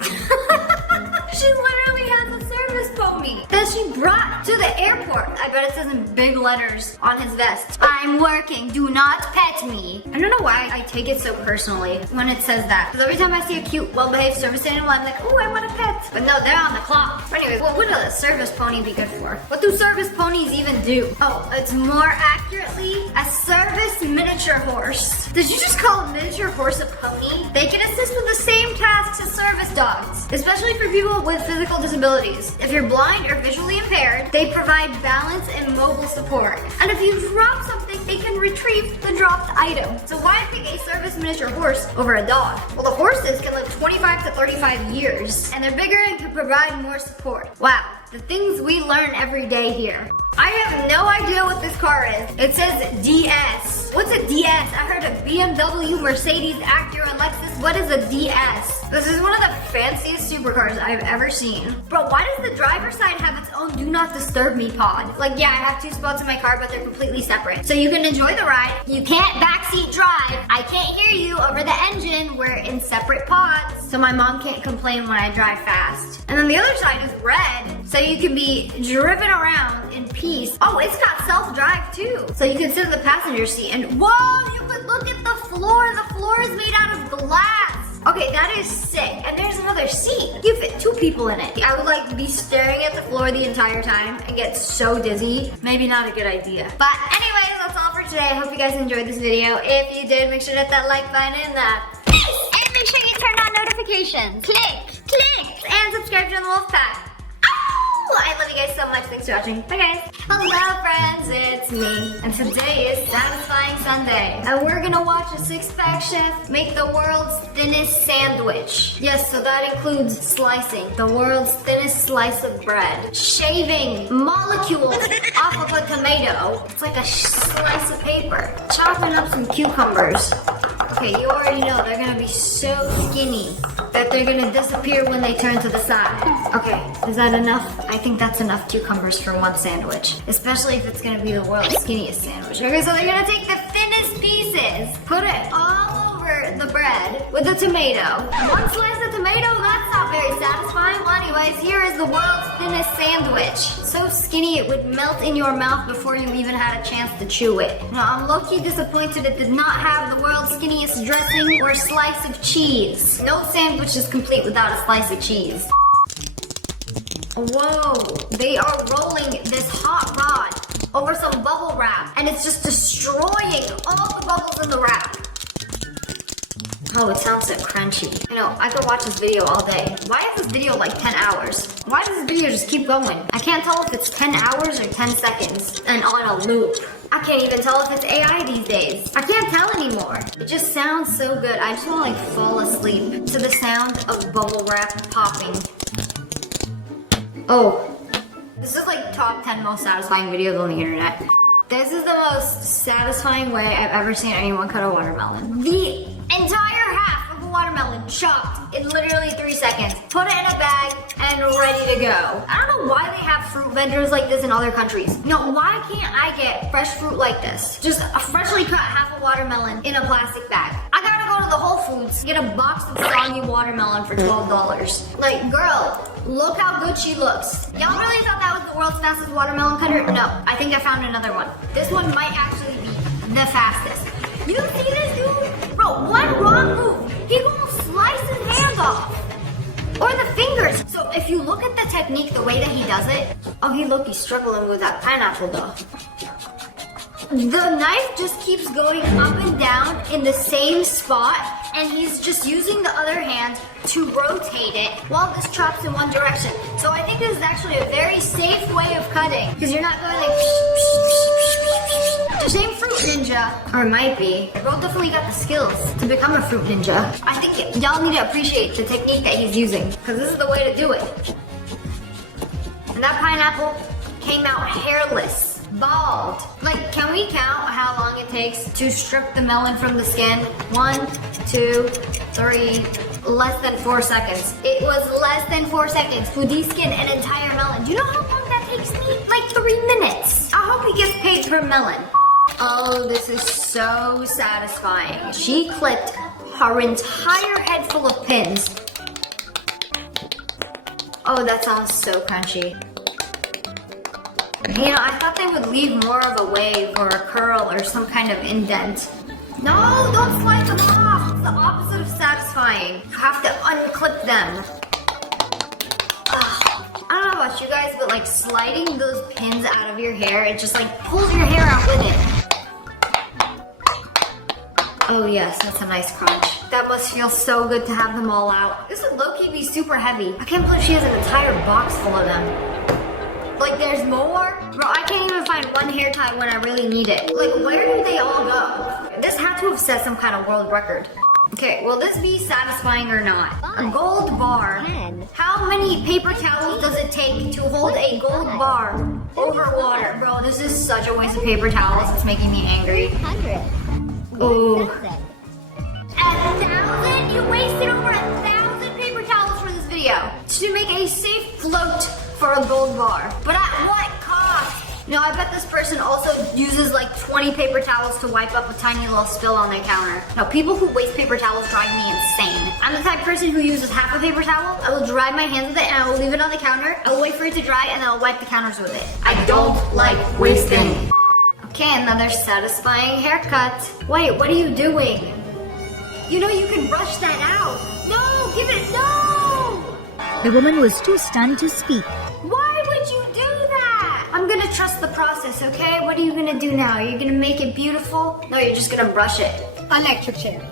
She literally has a service pony that she brought to the airport. I bet it says in big letters on his vest, I'm working, do not pet me. I don't know why I take it so personally when it says that. Because every time I see a cute, well-behaved service animal, I'm like, oh, I want a pet. But no, they're on the clock. But anyways, what would a service pony be good for? What do service ponies even do? Oh, it's more accurately a service miniature horse. Did you just call a miniature horse a pony? They can assist with the same tasks as service dogs, especially for people with physical disabilities. If you're blind or visually impaired, they provide balance and mobile support. And if you drop something, they can retrieve the dropped item. So why pick a service miniature horse over a dog? Well, the horses can live 25 to 35 years, and they're bigger and can provide more support. Wow. The things we learn every day here. I have no idea what this car is. It says DS. What's a DS? I heard of BMW, Mercedes, Acura, and Lexus. What is a DS? This is one of the fanciest supercars I've ever seen. Bro, why does the driver's side have its own do not disturb me pod? Like, yeah, I have 2 spots in my car, but they're completely separate. So you can enjoy the ride. You can't backseat drive. I can't hear you over the engine. We're in separate pods. So my mom can't complain when I drive fast. And then the other side is red. So you can be driven around in peace. Oh, it's got self-drive too. So you can sit in the passenger seat and whoa, you could look at the floor. The floor is made out of glass. Okay, that is sick. And there's another seat. You fit 2 people in it. I would like be staring at the floor the entire time and get so dizzy. Maybe not a good idea. But anyways, that's all for today. I hope you guys enjoyed this video. If you did, make sure to hit that like button and make sure you turn on notifications. Click, and subscribe to the Wolf Pack. I love you guys so much. Thanks for watching. Bye guys. Hello friends, it's me. And today is Satisfying Sunday. And we're gonna watch a 6-pack chef make the world's thinnest sandwich. Yes, so that includes slicing the world's thinnest slice of bread. Shaving molecules off of a tomato. It's like a slice of paper. Chopping up some cucumbers. Okay, you already know they're gonna be so skinny that they're gonna disappear when they turn to the side. Okay, is that enough? I think that's enough cucumbers for one sandwich, especially if it's gonna be the world's skinniest sandwich. Okay, so they're gonna take the thinnest pieces, put it all over the bread with the tomato. One slice of tomato, that's not very satisfying. Well, anyways, here is the world's thinnest sandwich. So skinny it would melt in your mouth before you even had a chance to chew it. Now, I'm low-key disappointed it did not have the world's skinniest dressing or slice of cheese. No sandwich is complete without a slice of cheese. Whoa, they are rolling this hot rod over some bubble wrap and it's just destroying all the bubbles in the wrap. Oh, it sounds so crunchy. You know, I could watch this video all day. Why is this video like 10 hours? Why does this video just keep going? I can't tell if it's 10 hours or 10 seconds and on a loop. I can't even tell if it's AI these days. I can't tell anymore. It just sounds so good. I just want to like fall asleep to the sound of bubble wrap popping. Oh, this is like top 10 most satisfying videos on the internet. This is the most satisfying way I've ever seen anyone cut a watermelon. The entire half of a watermelon chopped in literally 3 seconds. Put it in a bag and ready to go. I don't know why they have fruit vendors like this in other countries. No, why can't I get fresh fruit like this? Just a freshly cut half a watermelon in a plastic bag. I gotta go to the Whole Foods, get a box of soggy watermelon for $12. Like, girl, look how good she looks. Y'all really thought that was the world's fastest watermelon cutter? No, I think I found another one. This one might actually be the fastest. You see this dude? Bro, one wrong move, he gonna slice his hand off. Or the fingers. So if you look at the technique, the way that he does it, oh, he's struggling with that pineapple though. The knife just keeps going up and down in the same spot, and he's just using the other hand to rotate it while this chops in one direction. So I think this is actually a very safe way of cutting, because you're not going like same fruit ninja, or it might be. Bro definitely got the skills to become a fruit ninja. I think y'all need to appreciate the technique that he's using, because this is the way to do it. And that pineapple came out hairless. Bald. Like, can we count how long it takes to strip the melon from the skin? 1, 2, 3, less than 4 seconds. It was less than 4 seconds to deskin an entire melon. Do you know how long that takes me? Like 3 minutes. I hope he gets paid per melon. Oh, this is so satisfying. She clipped her entire head full of pins. Oh, that sounds so crunchy. You know, I thought they would leave more of a wave or a curl or some kind of indent. No, don't slice them off. It's the opposite of satisfying. You have to unclip them. Ugh. I don't know about you guys, but like sliding those pins out of your hair, it just like pulls your hair out with it. Oh yes, that's a nice crunch. That must feel so good to have them all out. This would low-key be super heavy. I can't believe she has an entire box full of them. Like, there's more? Bro, I can't even find one hair tie when I really need it. Like, where did they all go? This had to have set some kind of world record. Okay, will this be satisfying or not? A gold bar. How many paper towels does it take to hold a gold bar over water? Bro, this is such a waste of paper towels. It's making me angry. Ooh. 1,000? You wasted over 1,000 paper towels for this video. To make a safe float for a gold bar. But at what cost? You know, I bet this person also uses like 20 paper towels to wipe up a tiny little spill on their counter. No, people who waste paper towels drive me insane. I'm the type of person who uses half a paper towel. I will dry my hands with it and I will leave it on the counter. I will wait for it to dry and then I'll wipe the counters with it. I don't like wasting. Okay, another satisfying haircut. Wait, what are you doing? You know you can brush that out. No, give it, no! The woman was too stunned to speak. Why would you do that? I'm gonna trust the process, okay? What are you gonna do now? Are you gonna make it beautiful? No, you're just gonna brush it. Electric chair.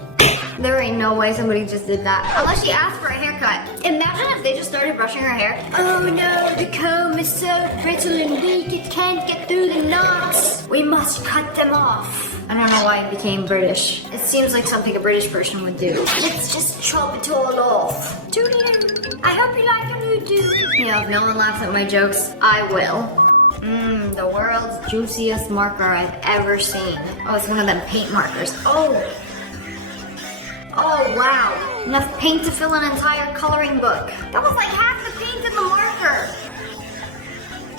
There ain't no way somebody just did that. Unless she asked for a haircut. Imagine if they just started brushing her hair. Oh no, the comb is so brittle and weak, it can't get through the knots. We must cut them off. I don't know why it became British. It seems like something a British person would do. Let's just chop it all off. Toodaloo. I hope you like a new dude. You know, if no one laughs at my jokes, I will. The world's juiciest marker I've ever seen. Oh, it's one of them paint markers. Oh, wow. Enough paint to fill an entire coloring book. That was like half the paint in the marker.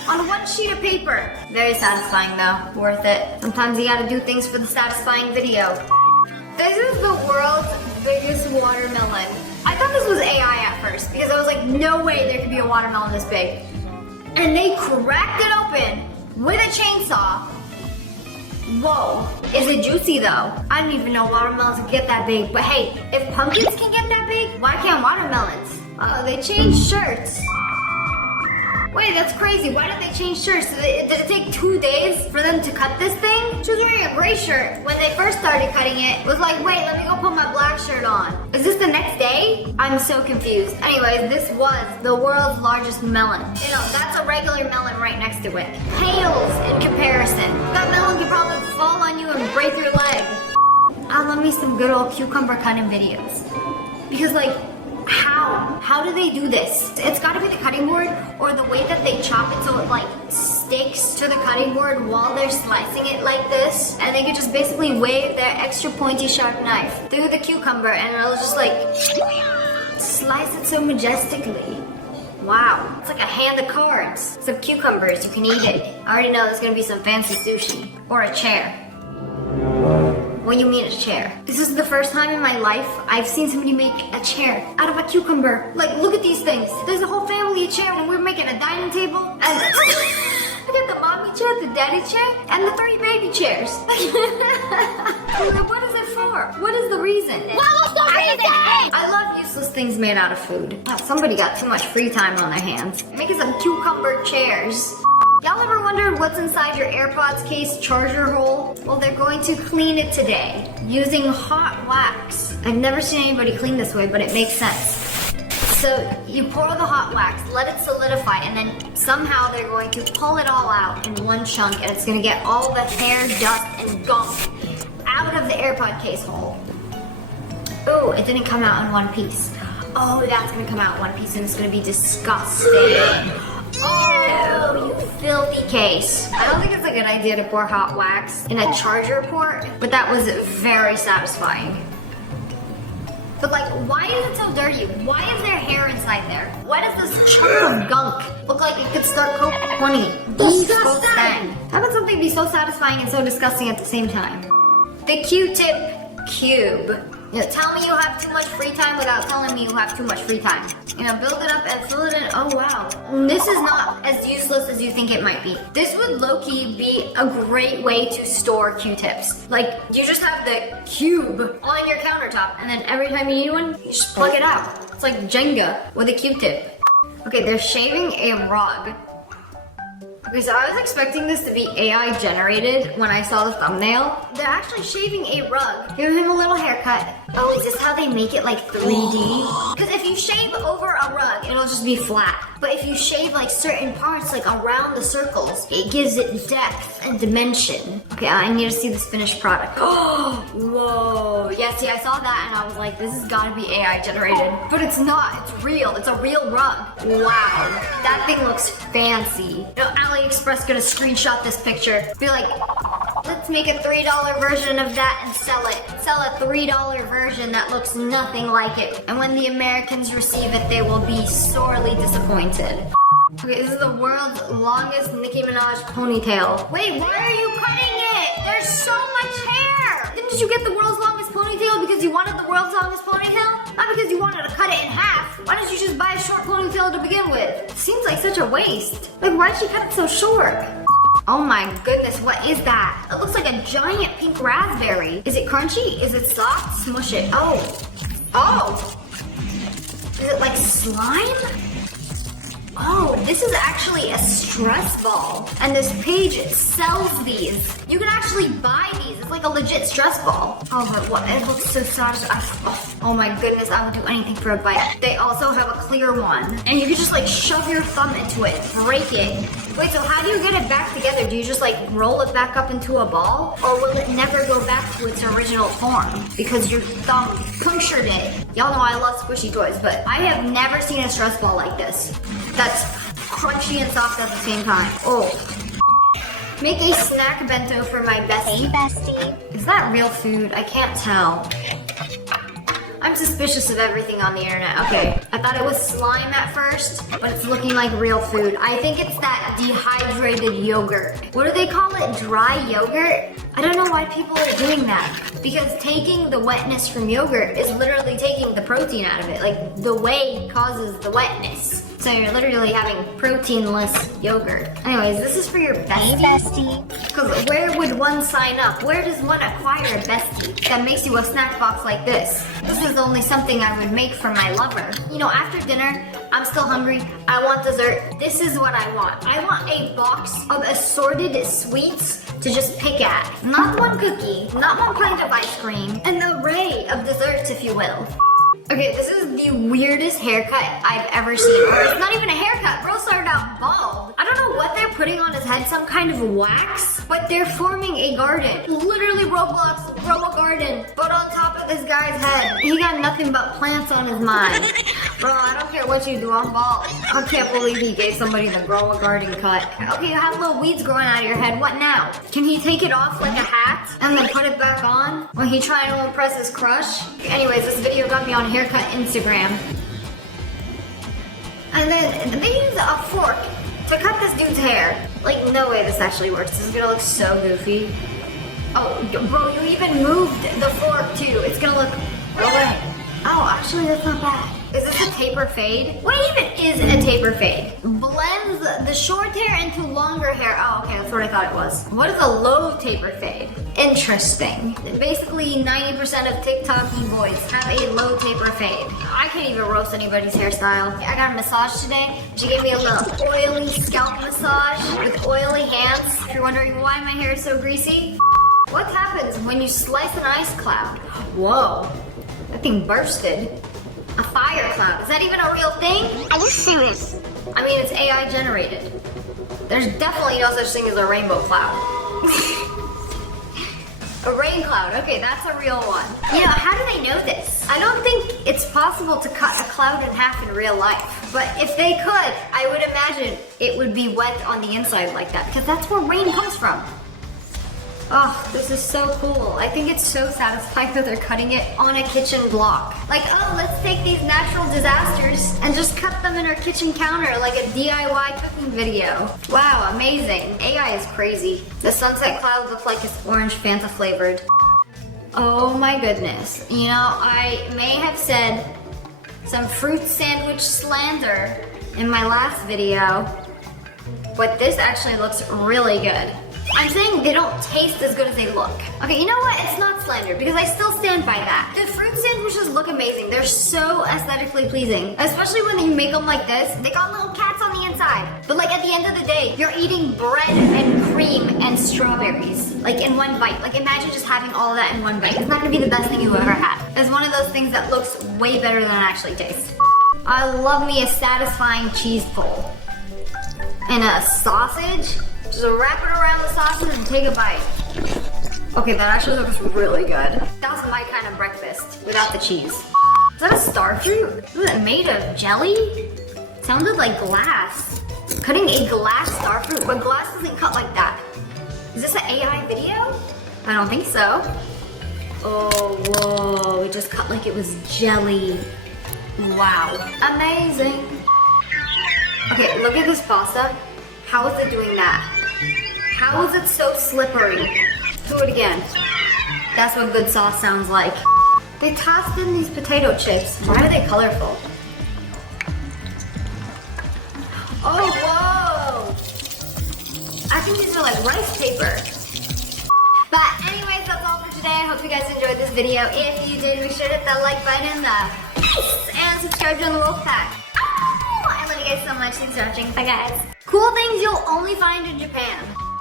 On one sheet of paper. Very satisfying though, worth it. Sometimes you gotta do things for the satisfying video. This is the world's biggest watermelon. I thought this was AI at first because I was like, no way there could be a watermelon this big. And they cracked it open with a chainsaw. Whoa, is it juicy though? I didn't even know watermelons could get that big, but hey, if pumpkins can get that big, why can't watermelons? Oh, they changed shirts. Wait, that's crazy. Why did they change shirts? Did it take 2 days for them to cut this thing? She was wearing a gray shirt. When they first started cutting it, it was like, wait, let me go put my black shirt on. Is this the next day? I'm so confused. Anyways, this was the world's largest melon. You know, that's a regular melon right next to it. Pales in comparison. That melon could probably fall on you and break your leg. I love me some good old cucumber cutting videos. Because like, how do they do this? It's gotta be the cutting board or the way that they chop it so it like sticks to the cutting board while they're slicing it like this. And they could just basically wave their extra pointy sharp knife through the cucumber and it'll just like slice it so majestically. Wow, it's like a hand of cards. Some cucumbers, you can eat it. I already know there's gonna be some fancy sushi or a chair. What do you mean a chair? This is the first time in my life I've seen somebody make a chair out of a cucumber. Like, look at these things. There's a whole family chair when we're making a dining table. And look at the mommy chair, the daddy chair, and the 3 baby chairs. What is it for? What is the reason? What was the reason? I love useless things made out of food. Oh, somebody got too much free time on their hands. Making some cucumber chairs. Y'all ever wondered what's inside your AirPods case charger hole? Well, they're going to clean it today using hot wax. I've never seen anybody clean this way, but it makes sense. So you pour the hot wax, let it solidify, and then somehow they're going to pull it all out in one chunk, and it's going to get all the hair, dust, and gunk out of the AirPod case hole. Ooh, it didn't come out in one piece. Oh, that's going to come out in one piece, and it's going to be disgusting. Oh, you filthy case. I don't think it's a good idea to pour hot wax in a charger port, but that was very satisfying. But like, why is it so dirty? Why is there hair inside there? Why does this chunk of gunk look like it could start Coke 20? Disgusting. How about something be so satisfying and so disgusting at the same time? The Q-tip cube. You know, tell me you have too much free time without telling me you have too much free time. You know, build it up and fill it in. Oh, wow. This is not as useless as you think it might be. This would low-key be a great way to store Q-tips. Like, you just have the cube on your countertop, and then every time you need one, you just plug it out. It's like Jenga with a Q-tip. Okay, they're shaving a rug. Okay, so I was expecting this to be AI generated when I saw the thumbnail. They're actually shaving a rug. Give him a little haircut. Oh, is this how they make it like 3D? Because if you shave over a rug, it'll just be flat. But if you shave like certain parts, like around the circles, it gives it depth and dimension. Okay, I need to see this finished product. Oh, whoa. Yeah, see, I saw that and I was like, this has gotta be AI generated. But it's not, it's real. It's a real rug. Wow, that thing looks fancy. You know, AliExpress gonna screenshot this picture. Be like, let's make a $3 version of that and sell it. Sell a $3 version that looks nothing like it. And when the Americans receive it, they will be sorely disappointed. Okay, this is the world's longest Nicki Minaj ponytail. Wait, why are you cutting it? There's so much hair! Didn't you get the world's longest ponytail because you wanted the world's longest ponytail? Not because you wanted to cut it in half. Why didn't you just buy a short ponytail to begin with? It seems like such a waste. Like, why'd she cut it so short? Oh my goodness, what is that? It looks like a giant pink raspberry. Is it crunchy? Is it soft? Smush it. Oh. Oh. Is it like slime? Oh, this is actually a stress ball. And this page sells these. You can actually buy these. It's like a legit stress ball. Oh, but what? It looks so satisfying. Oh my goodness, I would do anything for a bite. They also have a clear one. And you can just like shove your thumb into it, breaking. Wait, so how do you get it back together? Do you just like roll it back up into a ball? Or will it never go back to its original form? Because your thumb punctured it. Y'all know I love squishy toys, but I have never seen a stress ball like this. That's crunchy and soft at the same time. Oh. Make a snack bento for my bestie. Hey, bestie. Is that real food? I can't tell. I'm suspicious of everything on the internet. Okay, I thought it was slime at first, but it's looking like real food. I think it's that dehydrated yogurt. What do they call it? Dry yogurt? I don't know why people are doing that. Because taking the wetness from yogurt is literally taking the protein out of it. Like, the whey causes the wetness. So you're literally having proteinless yogurt. Anyways, this is for your bestie. Hey, bestie. Because where would one sign up? Where does one acquire a bestie that makes you a snack box like this? This is only something I would make for my lover. You know, after dinner, I'm still hungry. I want dessert. This is what I want. I want a box of assorted sweets to just pick at. Not one cookie, not one kind of ice cream. An array of desserts, if you will. Okay, this is the weirdest haircut I've ever seen. Or it's not even a haircut. Bro started out bald. I don't know what they're putting on his head, some kind of wax, but they're forming a garden. Literally Roblox, grow a garden, but on top of this guy's head. He got nothing but plants on his mind. Bro, I don't care what you do, I'm bald. I can't believe he gave somebody the grow a garden cut. Okay, you have little weeds growing out of your head, what now? Can he take it off like a hat and then put it back on when he trying to impress his crush? Anyways, this video got me on haircut Instagram. And then they use a fork to cut this dude's hair. Like, no way this actually works. This is gonna look so goofy. Oh, bro, you even moved the fork too. It's gonna look... Oh, actually, that's not bad. Is this a taper fade? What even is a taper fade? Blends the short hair into longer hair. Oh, okay, that's what I thought it was. What is a low taper fade? Interesting. Basically, 90% of TikTok-y boys have a low taper fade. I can't even roast anybody's hairstyle. I got a massage today. She gave me a little oily scalp massage with oily hands. If you're wondering why my hair is so greasy. What happens when you slice an ice cloud? Whoa, that thing bursted. A fire cloud. Is that even a real thing? Are you serious? I mean, it's AI generated. There's definitely no such thing as a rainbow cloud. A rain cloud. Okay, that's a real one. You know, how do they know this? I don't think it's possible to cut a cloud in half in real life. But if they could, I would imagine it would be wet on the inside like that. Because that's where rain comes from. Oh, this is so cool. I think it's so satisfying that they're cutting it on a kitchen block. Like, oh, let's take these natural disasters and just cut them in our kitchen counter like a DIY cooking video. Wow, amazing. AI is crazy. The sunset cloud looks like it's orange Fanta flavored. Oh my goodness. You know, I may have said some fruit sandwich slander in my last video, but this actually looks really good. I'm saying they don't taste as good as they look. Okay, you know what? It's not slander because I still stand by that. The fruit sandwiches look amazing. They're so aesthetically pleasing. Especially when you make them like this. They got little cats on the inside. But like at the end of the day, you're eating bread and cream and strawberries. Like in one bite. Like imagine just having all of that in one bite. It's not gonna be the best thing you ever had. It's one of those things that looks way better than it actually tastes. I love me a satisfying cheese pull. And a sausage. Just wrap it around the sausage and take a bite. Okay, that actually looks really good. That's my kind of breakfast without the cheese. Is that a star fruit? Is it made of jelly? It sounded like glass. Cutting a glass star fruit, but glass doesn't cut like that. Is this an AI video? I don't think so. Oh, whoa, it just cut like it was jelly. Wow, amazing. Okay, look at this pasta. How is it doing that? How is it so slippery? Do it again. That's what good sauce sounds like. They tossed in these potato chips. Why are they colorful? Oh, whoa! I think these are like rice paper. But anyways, that's all for today. I hope you guys enjoyed this video. If you did, make sure to hit that like button and subscribe to the Wolf Pack. Oh, I live love you guys so much. Thanks for watching. Bye, guys. Cool things you'll only find in Japan.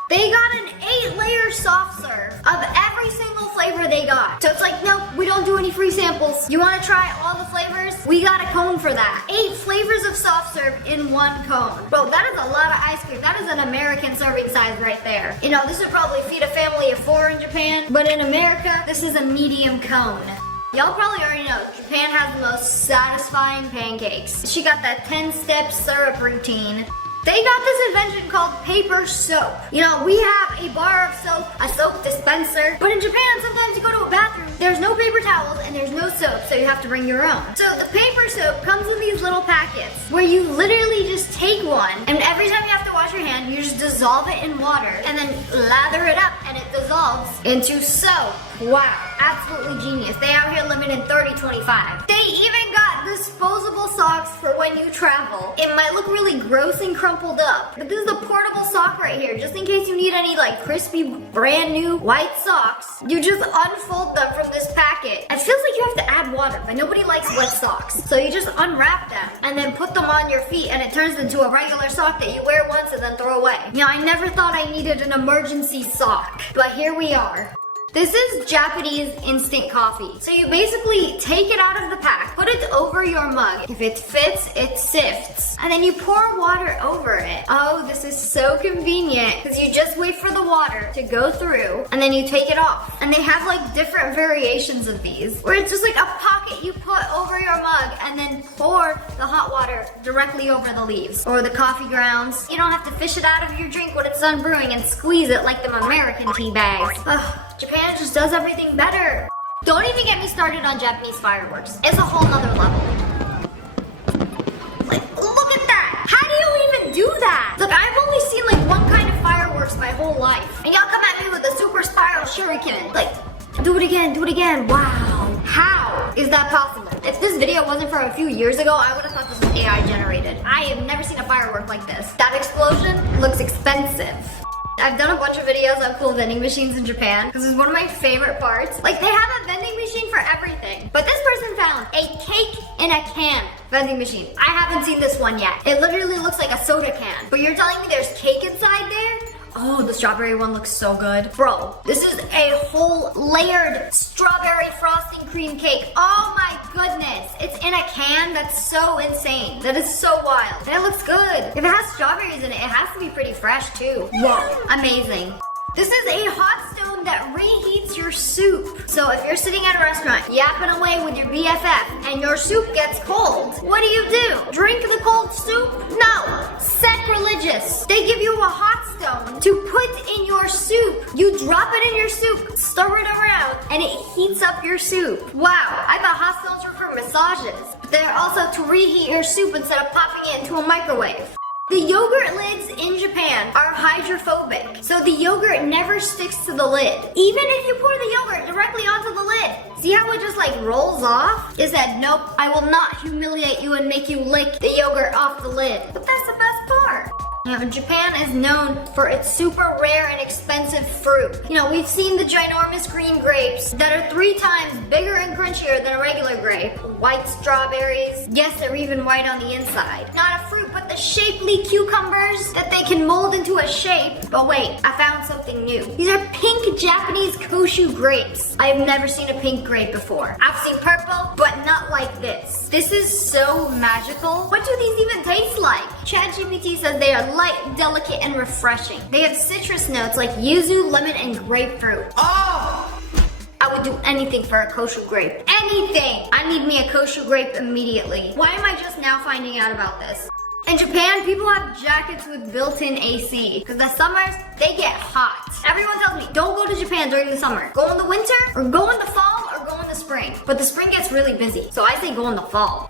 They got an 8-layer soft serve of every single flavor they got. So it's like, nope, we don't do any free samples. You want to try all the flavors? We got a cone for that. 8 flavors of soft serve in 1 cone. Bro, that is a lot of ice cream. That is an American serving size right there. You know, this would probably feed a family of 4 in Japan, but in America, this is a medium cone. Y'all probably already know, Japan has the most satisfying pancakes. She got that 10-step syrup routine. They got this invention called paper soap. You know, we have a bar of soap, a soap dispenser, but in Japan, sometimes you go to a bathroom, there's no paper towels and there's no soap, so you have to bring your own. So the paper soap comes in these little packets where you literally just take one, and every time you have to wash your hand, you just dissolve it in water and then lather it up and it dissolves into soap. Wow, absolutely genius. They out here living in 30-25. They even got disposable socks for when you travel. It might look really gross and crumpled up, but this is the portable sock right here, just in case you need any like crispy, brand new white socks. You just unfold them from this packet. It feels like you have to add water, but nobody likes wet socks. So you just unwrap them and then put them on your feet and it turns into a regular sock that you wear once and then throw away. You know, I never thought I needed an emergency sock, but here we are. This is Japanese instant coffee. So you basically take it out of the pack, put it over your mug. If it fits, it sifts. And then you pour water over it. Oh, this is so convenient because you just wait for the water to go through and then you take it off. And they have like different variations of these where it's just like a pocket you put over your mug and then pour the hot water directly over the leaves or the coffee grounds. You don't have to fish it out of your drink when it's done brewing and squeeze it like them American tea bags. Ugh. Japan just does everything better. Don't even get me started on Japanese fireworks. It's a whole nother level. Like, look at that. How do you even do that? Look, I've only seen like one kind of fireworks my whole life. And y'all come at me with a super spiral shuriken. Like, do it again, do it again. Wow. How is that possible? If this video wasn't for a few years ago, I would have thought this was AI generated. I have never seen a firework like this. That explosion looks expensive. I've done a bunch of videos on cool vending machines in Japan because it's one of my favorite parts. Like, they have a vending machine for everything. But this person found a cake in a can vending machine. I haven't seen this one yet. It literally looks like a soda can. But you're telling me there's cake inside there? Oh, the strawberry one looks so good. Bro, this is a whole layered strawberry frosting cream cake. Oh my goodness. It's in a can? That's so insane. That is so wild. And it looks good. If it has strawberries in it, it has to be pretty fresh too. Whoa, amazing. This is a hot stone that reheats your soup. So if you're sitting at a restaurant, yapping away with your BFF, and your soup gets cold, what do? Drink the cold soup? No, sacrilegious. They give you a hot stone to put in your soup. You drop it in your soup, stir it around, and it heats up your soup. Wow, I thought hot stones were for massages. But they're also to reheat your soup instead of popping it into a microwave. The yogurt lids in Japan are hydrophobic, so the yogurt never sticks to the lid. Even if you pour the yogurt directly onto the lid. See how it just like rolls off? It said, nope, I will not humiliate you and make you lick the yogurt off the lid. But that's the best part. Now, Japan is known for its super rare and expensive fruit. You know, we've seen the ginormous green grapes that are 3 times bigger and crunchier than a regular grape. White strawberries. Yes, they're even white on the inside. Not a fruit, but the shapely cucumbers that they can mold into a shape. But wait, I found something new. These are pink Japanese koshu grapes. I have never seen a pink grape before. I've seen purple, but not like this. This is so magical. What do these even taste like? ChatGPT says they are light, delicate, and refreshing. They have citrus notes like yuzu, lemon, and grapefruit. Oh! I would do anything for a koshu grape. Anything! I need me a koshu grape immediately. Why am I just now finding out about this? In Japan, people have jackets with built-in AC because the summers, they get hot. Everyone tells me, don't go to Japan during the summer. Go in the winter, or go in the fall, or go in the spring. But the spring gets really busy, so I say go in the fall.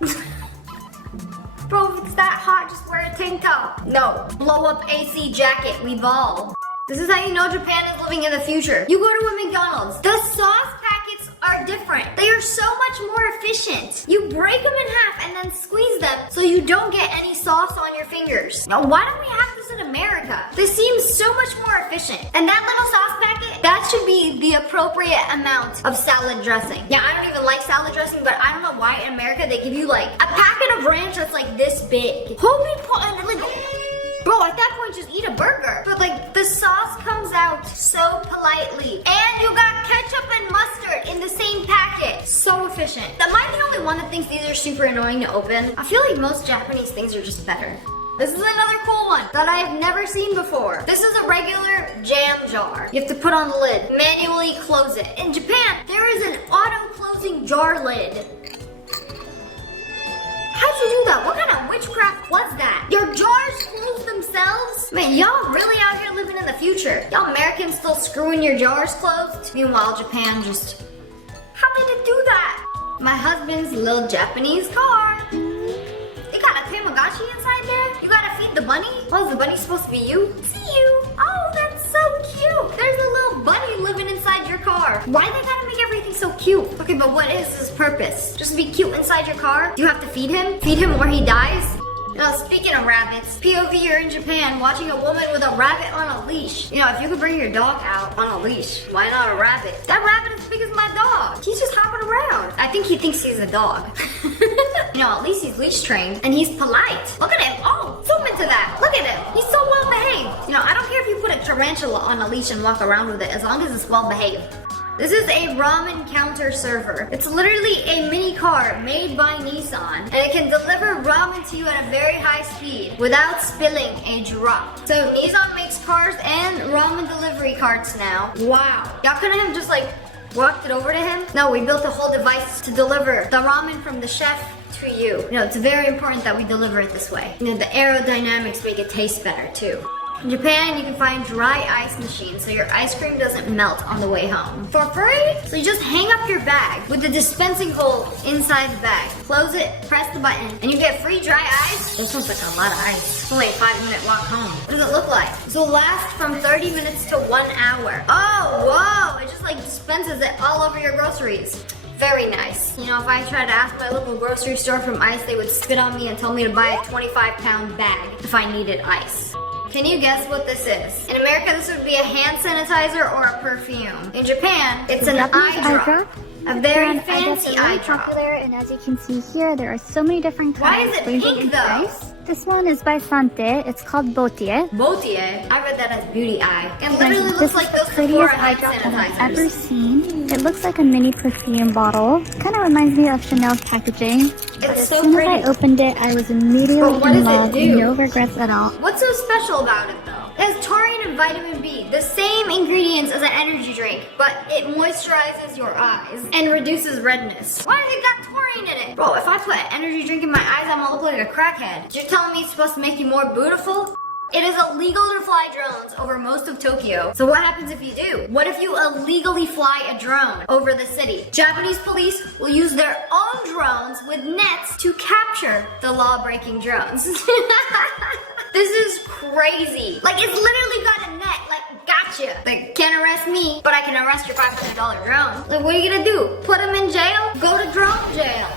Bro, if it's that hot, just wear a tank top. No, blow up AC jacket, we ball. This is how you know Japan is living in the future. You go to a McDonald's, the sauce packets are different. They are so much more efficient. You break them in half and then squeeze them so you don't get any sauce on your fingers. Now, why don't we have this in America? This seems so much more efficient. And that little sauce packet That should be the appropriate amount of salad dressing. Yeah, I don't even like salad dressing, but I don't know why in America they give you like a packet of ranch that's like this big. Bro, at that point, just eat a burger. But like, the sauce comes out so politely. And you got ketchup and mustard in the same packet. So efficient. Am I the only one that thinks these are super annoying to open? I feel like most Japanese things are just better. This is another cool one that I have never seen before. This is a regular jam jar. You have to put on the lid, manually close it. In Japan, there is an auto-closing jar lid. How'd you do that? What kind of witchcraft was that? Your jars close themselves? Man, y'all really out here living in the future. Y'all Americans still screwing your jars closed? Meanwhile, Japan just... How did it do that? My husband's little Japanese car. You got a Tamagotchi inside there? You gotta feed the bunny? Oh, is the bunny supposed to be you? See you. Oh, that's so cute. There's a little bunny living inside your car. Why they gotta make everything so cute? Okay, but what is his purpose? Just be cute inside your car? Do you have to feed him? Feed him or he dies? Now, speaking of rabbits, POV, you're in Japan watching a woman with a rabbit on a leash. You know, if you could bring your dog out on a leash, why not a rabbit? That rabbit is as big as my dog. He's just hopping around. I think he thinks he's a dog. You know, at least he's leash trained and he's polite. Look at him. Oh, zoom into that. Look at him. He's so well behaved. You know, I don't care if you put a tarantula on a leash and walk around with it as long as it's well behaved. This is a ramen counter server. It's literally a mini car made by Nissan, and it can deliver ramen to you at a very high speed without spilling a drop. So Nissan makes cars and ramen delivery carts now. Wow. Y'all couldn't have just like walked it over to him? No, we built a whole device to deliver the ramen from the chef to you. You know, it's very important that we deliver it this way. You know, the aerodynamics make it taste better too. In Japan, you can find dry ice machines so your ice cream doesn't melt on the way home. For free? So you just hang up your bag with the dispensing hole inside the bag. Close it, press the button, and you get free dry ice. This sounds like a lot of ice. It's only a 5-minute walk home. What does it look like? This will last from 30 minutes to 1 hour. Oh, whoa! It just like dispenses it all over your groceries. Very nice. You know, if I tried to ask my local grocery store for ice, they would spit on me and tell me to buy a 25-pound bag if I needed ice. Can you guess what this is? In America, this would be a hand sanitizer or a perfume. In Japan, it's an eye drop. A very fancy eye drop. Popular, and as you can see here, there are so many different kinds. Why is it pink though? This one is by Sante. It's called Botie. Botie? I read that as beauty eye. It literally looks like those Sephora hand sanitizers. I've ever seen. It looks like a mini perfume bottle. Kind of reminds me of Chanel's packaging. It's so pretty. As soon pretty. as I opened it, I was immediately But what in does it love. do? No regrets at all. What's so special about it though? It has taurine and vitamin B, the same ingredients as an energy drink, but it moisturizes your eyes and reduces redness. Why has it got taurine in it? Bro, if I put an energy drink in my eyes, I'm gonna look like a crackhead. You're telling me it's supposed to make you more beautiful? It is illegal to fly drones over most of Tokyo. So what happens if you do? What if you illegally fly a drone over the city? Japanese police will use their own drones with nets to capture the law-breaking drones. This is crazy. Like, it's literally got a net. Like, gotcha. Like, can't arrest me, but I can arrest your $500 drone. Like, what are you gonna do? Put him in jail? Go to drone jail.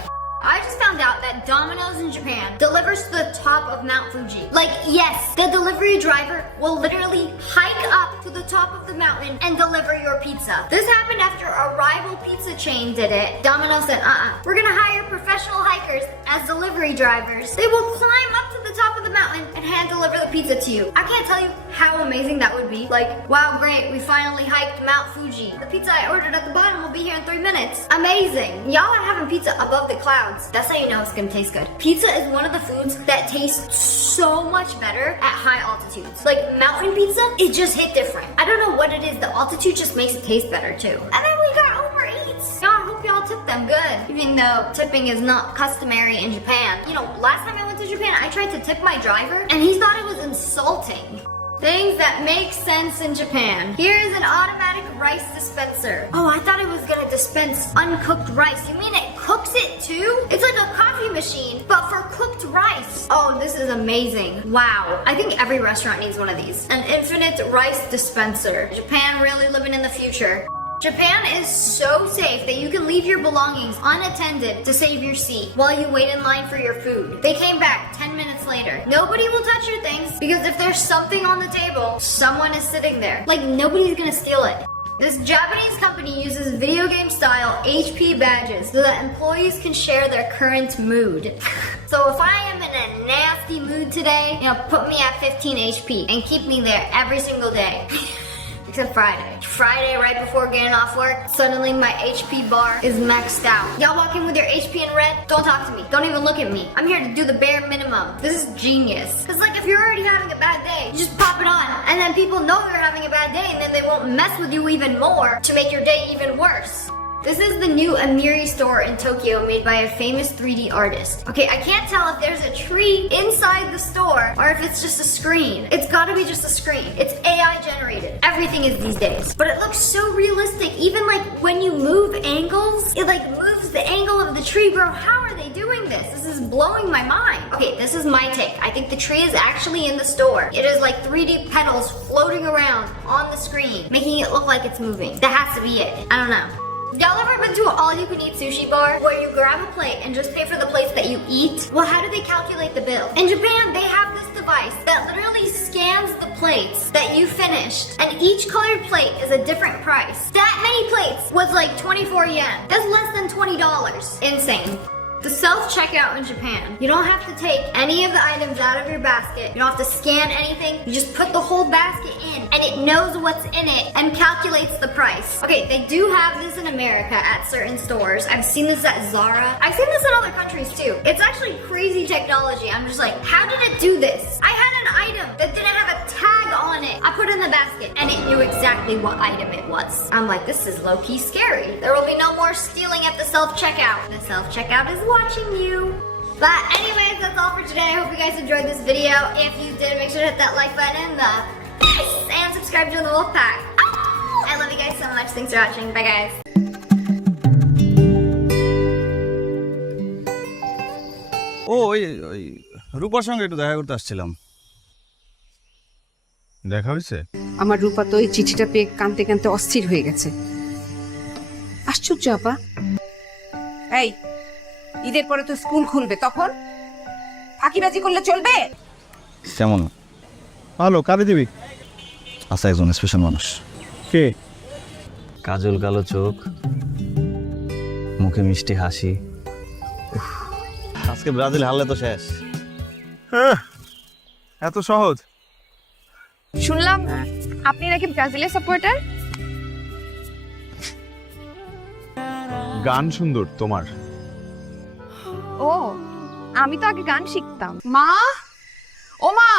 I just found out that Domino's in Japan delivers to the top of Mount Fuji. Like, yes, the delivery driver will literally hike up to the top of the mountain and deliver your pizza. This happened after a rival pizza chain did it. Domino's said, we're gonna hire professional hikers as delivery drivers. They will climb up to the top of the mountain and hand deliver the pizza to you. I can't tell you how amazing that would be. Like, wow, great, we finally hiked Mount Fuji. The pizza I ordered at the bottom will be here in 3 minutes. Amazing. Y'all are having pizza above the clouds. That's how you know it's gonna taste good. Pizza is one of the foods that tastes so much better at high altitudes. Like mountain pizza, it just hit different. I don't know what it is, the altitude just makes it taste better too. And then we got Uber Eats. Y'all, I hope y'all tip them good. Even though tipping is not customary in Japan. You know, last time I went to Japan, I tried to tip my driver and he thought it was insulting. Things that make sense in Japan. Here is an automatic rice dispenser. Oh, I thought it was gonna dispense uncooked rice. You mean it cooks it too? It's like a coffee machine, but for cooked rice. Oh, this is amazing. Wow. I think every restaurant needs one of these. An infinite rice dispenser. Japan really living in the future. Japan is so safe that you can leave your belongings unattended to save your seat while you wait in line for your food. They came back 10 minutes later. Nobody will touch your things because if there's something on the table, someone is sitting there. Like nobody's gonna steal it. This Japanese company uses video game style HP badges so that employees can share their current mood. So if I am in a nasty mood today, put me at 15 HP and keep me there every single day. Except Friday. Friday, right before getting off work, suddenly my HP bar is maxed out. Y'all walk in with your HP in red? Don't talk to me. Don't even look at me. I'm here to do the bare minimum. This is genius. Cause like if you're already having a bad day, you just pop it on. And then people know you're having a bad day and then they won't mess with you even more to make your day even worse. This is the new Amiri store in Tokyo made by a famous 3D artist. Okay, I can't tell if there's a tree inside the store or if it's just a screen. It's gotta be just a screen. It's AI generated. Everything is these days. But it looks so realistic. Even like when you move angles, it like moves the angle of the tree. Bro, how are they doing this? This is blowing my mind. Okay, this is my take. I think the tree is actually in the store. It is like 3D petals floating around on the screen, making it look like it's moving. That has to be it. I don't know. Y'all ever been to an all-you-can-eat sushi bar where you grab a plate and just pay for the plates that you eat? Well, how do they calculate the bill? In Japan, they have this device that literally scans the plates that you finished, and each colored plate is a different price. That many plates was like 24 yen. That's less than $20. Insane. The self-checkout in Japan, you don't have to take any of the items out of your basket. You don't have to scan anything. You just put the whole basket in and it knows what's in it and calculates the price. Okay, they do have this in America at certain stores. I've seen this at Zara. I've seen this in other countries too. It's actually crazy technology. I'm just like, how did it do this? I had an item that didn't have a tag on it. I put it in the basket and it knew exactly what item it was. I'm like, this is low-key scary. There will be no more stealing at the self-checkout. The self-checkout is watching you. But anyways, that's all for today. I hope you guys enjoyed this video. If you did, make sure to hit that like button, and subscribe to the Wolf Pack. I love you guys so much. Thanks for watching. Bye guys. ওই রূপার সঙ্গে একটু দেখা করতে আসছিলাম। দেখা হয়েছে? আমার রূপা তো এই চিঠিটা পেয়ে কাঁদতে কাঁদতে অস্থির হয়ে গেছে। আশ্চর্য আপা। এই ঈদের পরে তো স্কুল খুলবে, তখন ফাঁকিবাজি করলে চলবে? কেমন? ভালো। কারে দিবি? আছে একজন স্পেশাল মানুষ। কে? কাজল কালো চোখ, মুখে মিষ্টি হাসি। আজকে ব্রাজিল হারলে তো শেষ। এত সহজ? শুনলাম আপনি নাকি ব্রাজিলের সাপোর্টার। গান সুন্দর তোমার। ও, আমি তো আগে গান শিখতাম। মা, ও মা,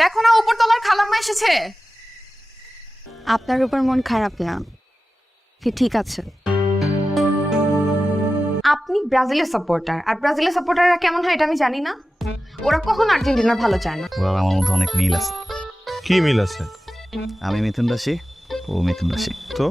দেখো না উপরতলার খালাম্মা এসেছে। আপনার উপর মন খারাপ না, ঠিক আছে। আপনি ব্রাজিলের সাপোর্টার, আর ব্রাজিলের সাপোর্টাররা কেমন হয় এটা আমি জানি না। ওরা কখন আর্জেন্টিনার ভালো চায় না। ওরা আমার মধ্যে অনেক মিল আছে। কি মিল আছে? আমি মিথুন রাশি, ও মিথুন রাশি। তো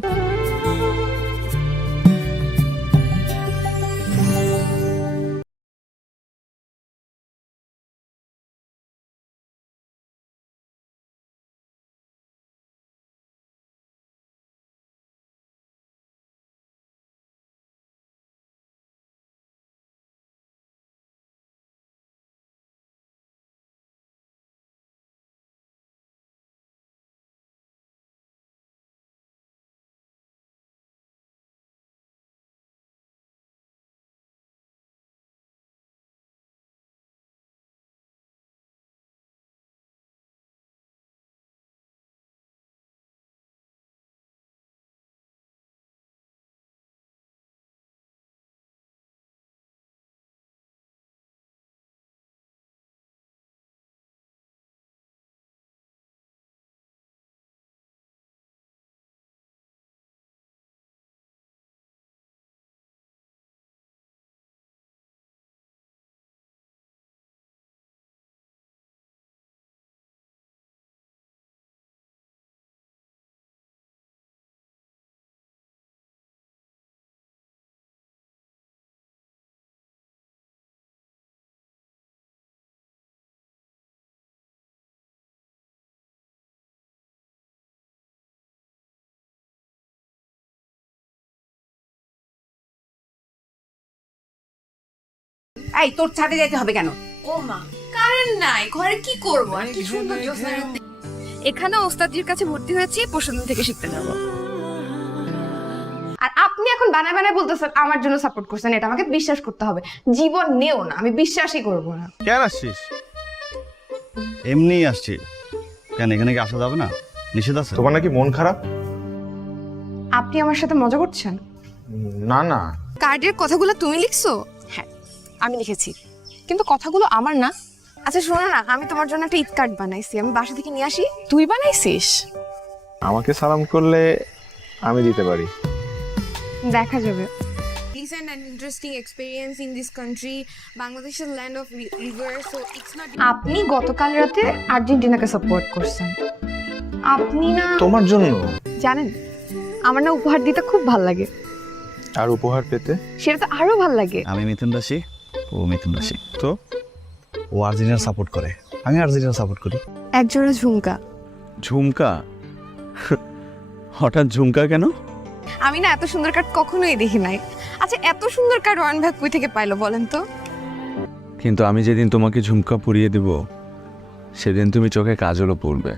এই তোর ছাদে যেতে হবে কেন? ও মা, কারেন্ট নাই, ঘরে কি করব? আর কি সুন্দর জ্যোৎস্না রাতে। এখানে ওস্তাদজির কাছে ভর্তি হয়েছি, পরশুদিন থেকে শিখতে যাব। আর আপনি এখন বানায় বানায় বলতেছেন আমার জন্য সাপোর্ট করছেন, এটা আমাকে বিশ্বাস করতে হবে। জীবন নেও না, আমি বিশ্বাসই করব না। কেন আসছিস? এমনিই আসছি। কেন এখানে কি আসা যাবে না? নিষেধ আছে? তোমার নাকি মন খারাপ? আপনি আমার সাথে মজা করছেন? না না, কার্ডের কথাগুলো তুমি লিখছো? হ্যাঁ আমি লিখেছি, কিন্তু কথাগুলো আমার না। আচ্ছা শোনো না, আমি তোমার জন্য একটা ঈদ কার্ড বানাইছি, আমি বাসা থেকে নিয়ে আসি। তুই বানাইছিস? আমাকে সালাম করলে আমি দিতে পারি। দেখা যাবে। Pleasant and interesting experience in this country. Bangladesh is land of rivers, so it's not. আপনি গতকাল রাতে আর্জেন্টিনাকে সাপোর্ট করছেন। আপনি না তোমার জন্য? জানেন আমার না উপহার দিতে খুব ভালো লাগে। আর উপহার পেতে? সেটা তো আরো ভালো লাগে। আমি মিথুন রাশি, ও মিথুন রাশি। তো ও আর্জেন্টিনা সাপোর্ট করে, আমি আর্জেন্টিনা সাপোর্ট করি। একজোড়া ঝুমকা। ঝুমকা? হঠাৎ ঝুমকা কেন? আমি না এত সুন্দর কার্ড কখনোই দেখি নাই। আচ্ছা এত সুন্দর কার্ড ওয়ান ভাগ কই থেকে পাইলো বলেন তো? কিন্তু আমি যেদিন তোমাকে ঝুমকা পরিয়ে দেব সেদিন তুমি চোখে কাজলও পরবে।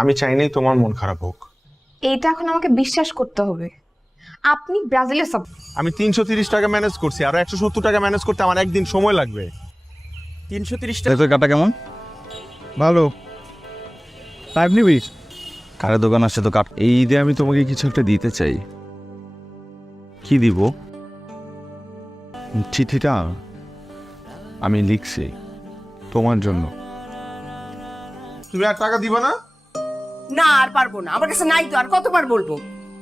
আমি চাই নাই তোমার মন খারাপ হোক। এইটা এখন আমাকে বিশ্বাস করতে হবে। আপনি ব্রাজিলের সব। আমি 330 টাকা ম্যানেজ করছি, আর 170 টাকা ম্যানেজ করতে আমার একদিন সময় লাগবে। 330 টাকা। তোর কাটা কেমন? ভালো। টাইম নিবি? কারের দোকান আসছে তো কাট। এই ঈদে আমি তোমাকে কিছু একটা দিতে চাই। কি দিব? চিঠিটা আমি লিখছি তোমার জন্য। তুমি আর টাকা দিবা না? না আর পারবো না, আমার কাছে নাই তো, আর কতবার বলবো?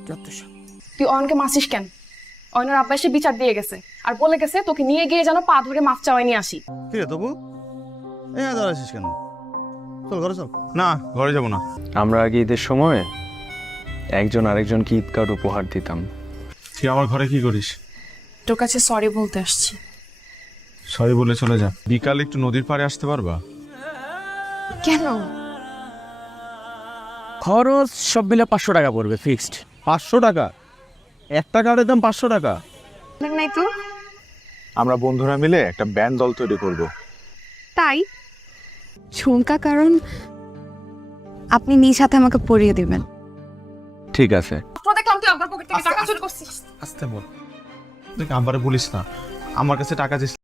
যত সব। তুই অয়নকে মাসিস কেন? অয়নের আব্বা এসে বিচার দিয়ে গেছে আর বলে গেছে তোকে নিয়ে গিয়ে যেন পা ধরে মাফ চাওয়াই নিয়ে আসি। কি রে তবু দাঁড়াচ্ছিস কেন? চল ঘরে চল। না, ঘরে যাব না। আমরা আগে ঈদের সময় একজন আরেকজনকে ঈদ কার্ড উপহার দিতাম। তুই আমার ঘরে কি করিস? তোর কাছে সরি বলতে আসছি। সরি বলে চলে যা। বিকালে একটু নদীর পাড়ে আসতে পারবা? কেন? খরচ সব মিলে 500 টাকা পড়বে ফিক্সড। 500 টাকা? একটা কার্ডের দাম 500 টাকা? নাই তো। আমরা বন্ধুরা মিলে একটা ব্যান্ড দল তৈরি করব। তাই ঝুমকা, কারণ আপনি নিজ হাতে আমাকে পরিয়ে দিবেন। ঠিক আছে। তো দেখলাম তুই আমার পকেট থেকে টাকা চুরি করছিস। আস্তে বল। দেখ আমারে বলিস না, আমার কাছে টাকা চাইছিস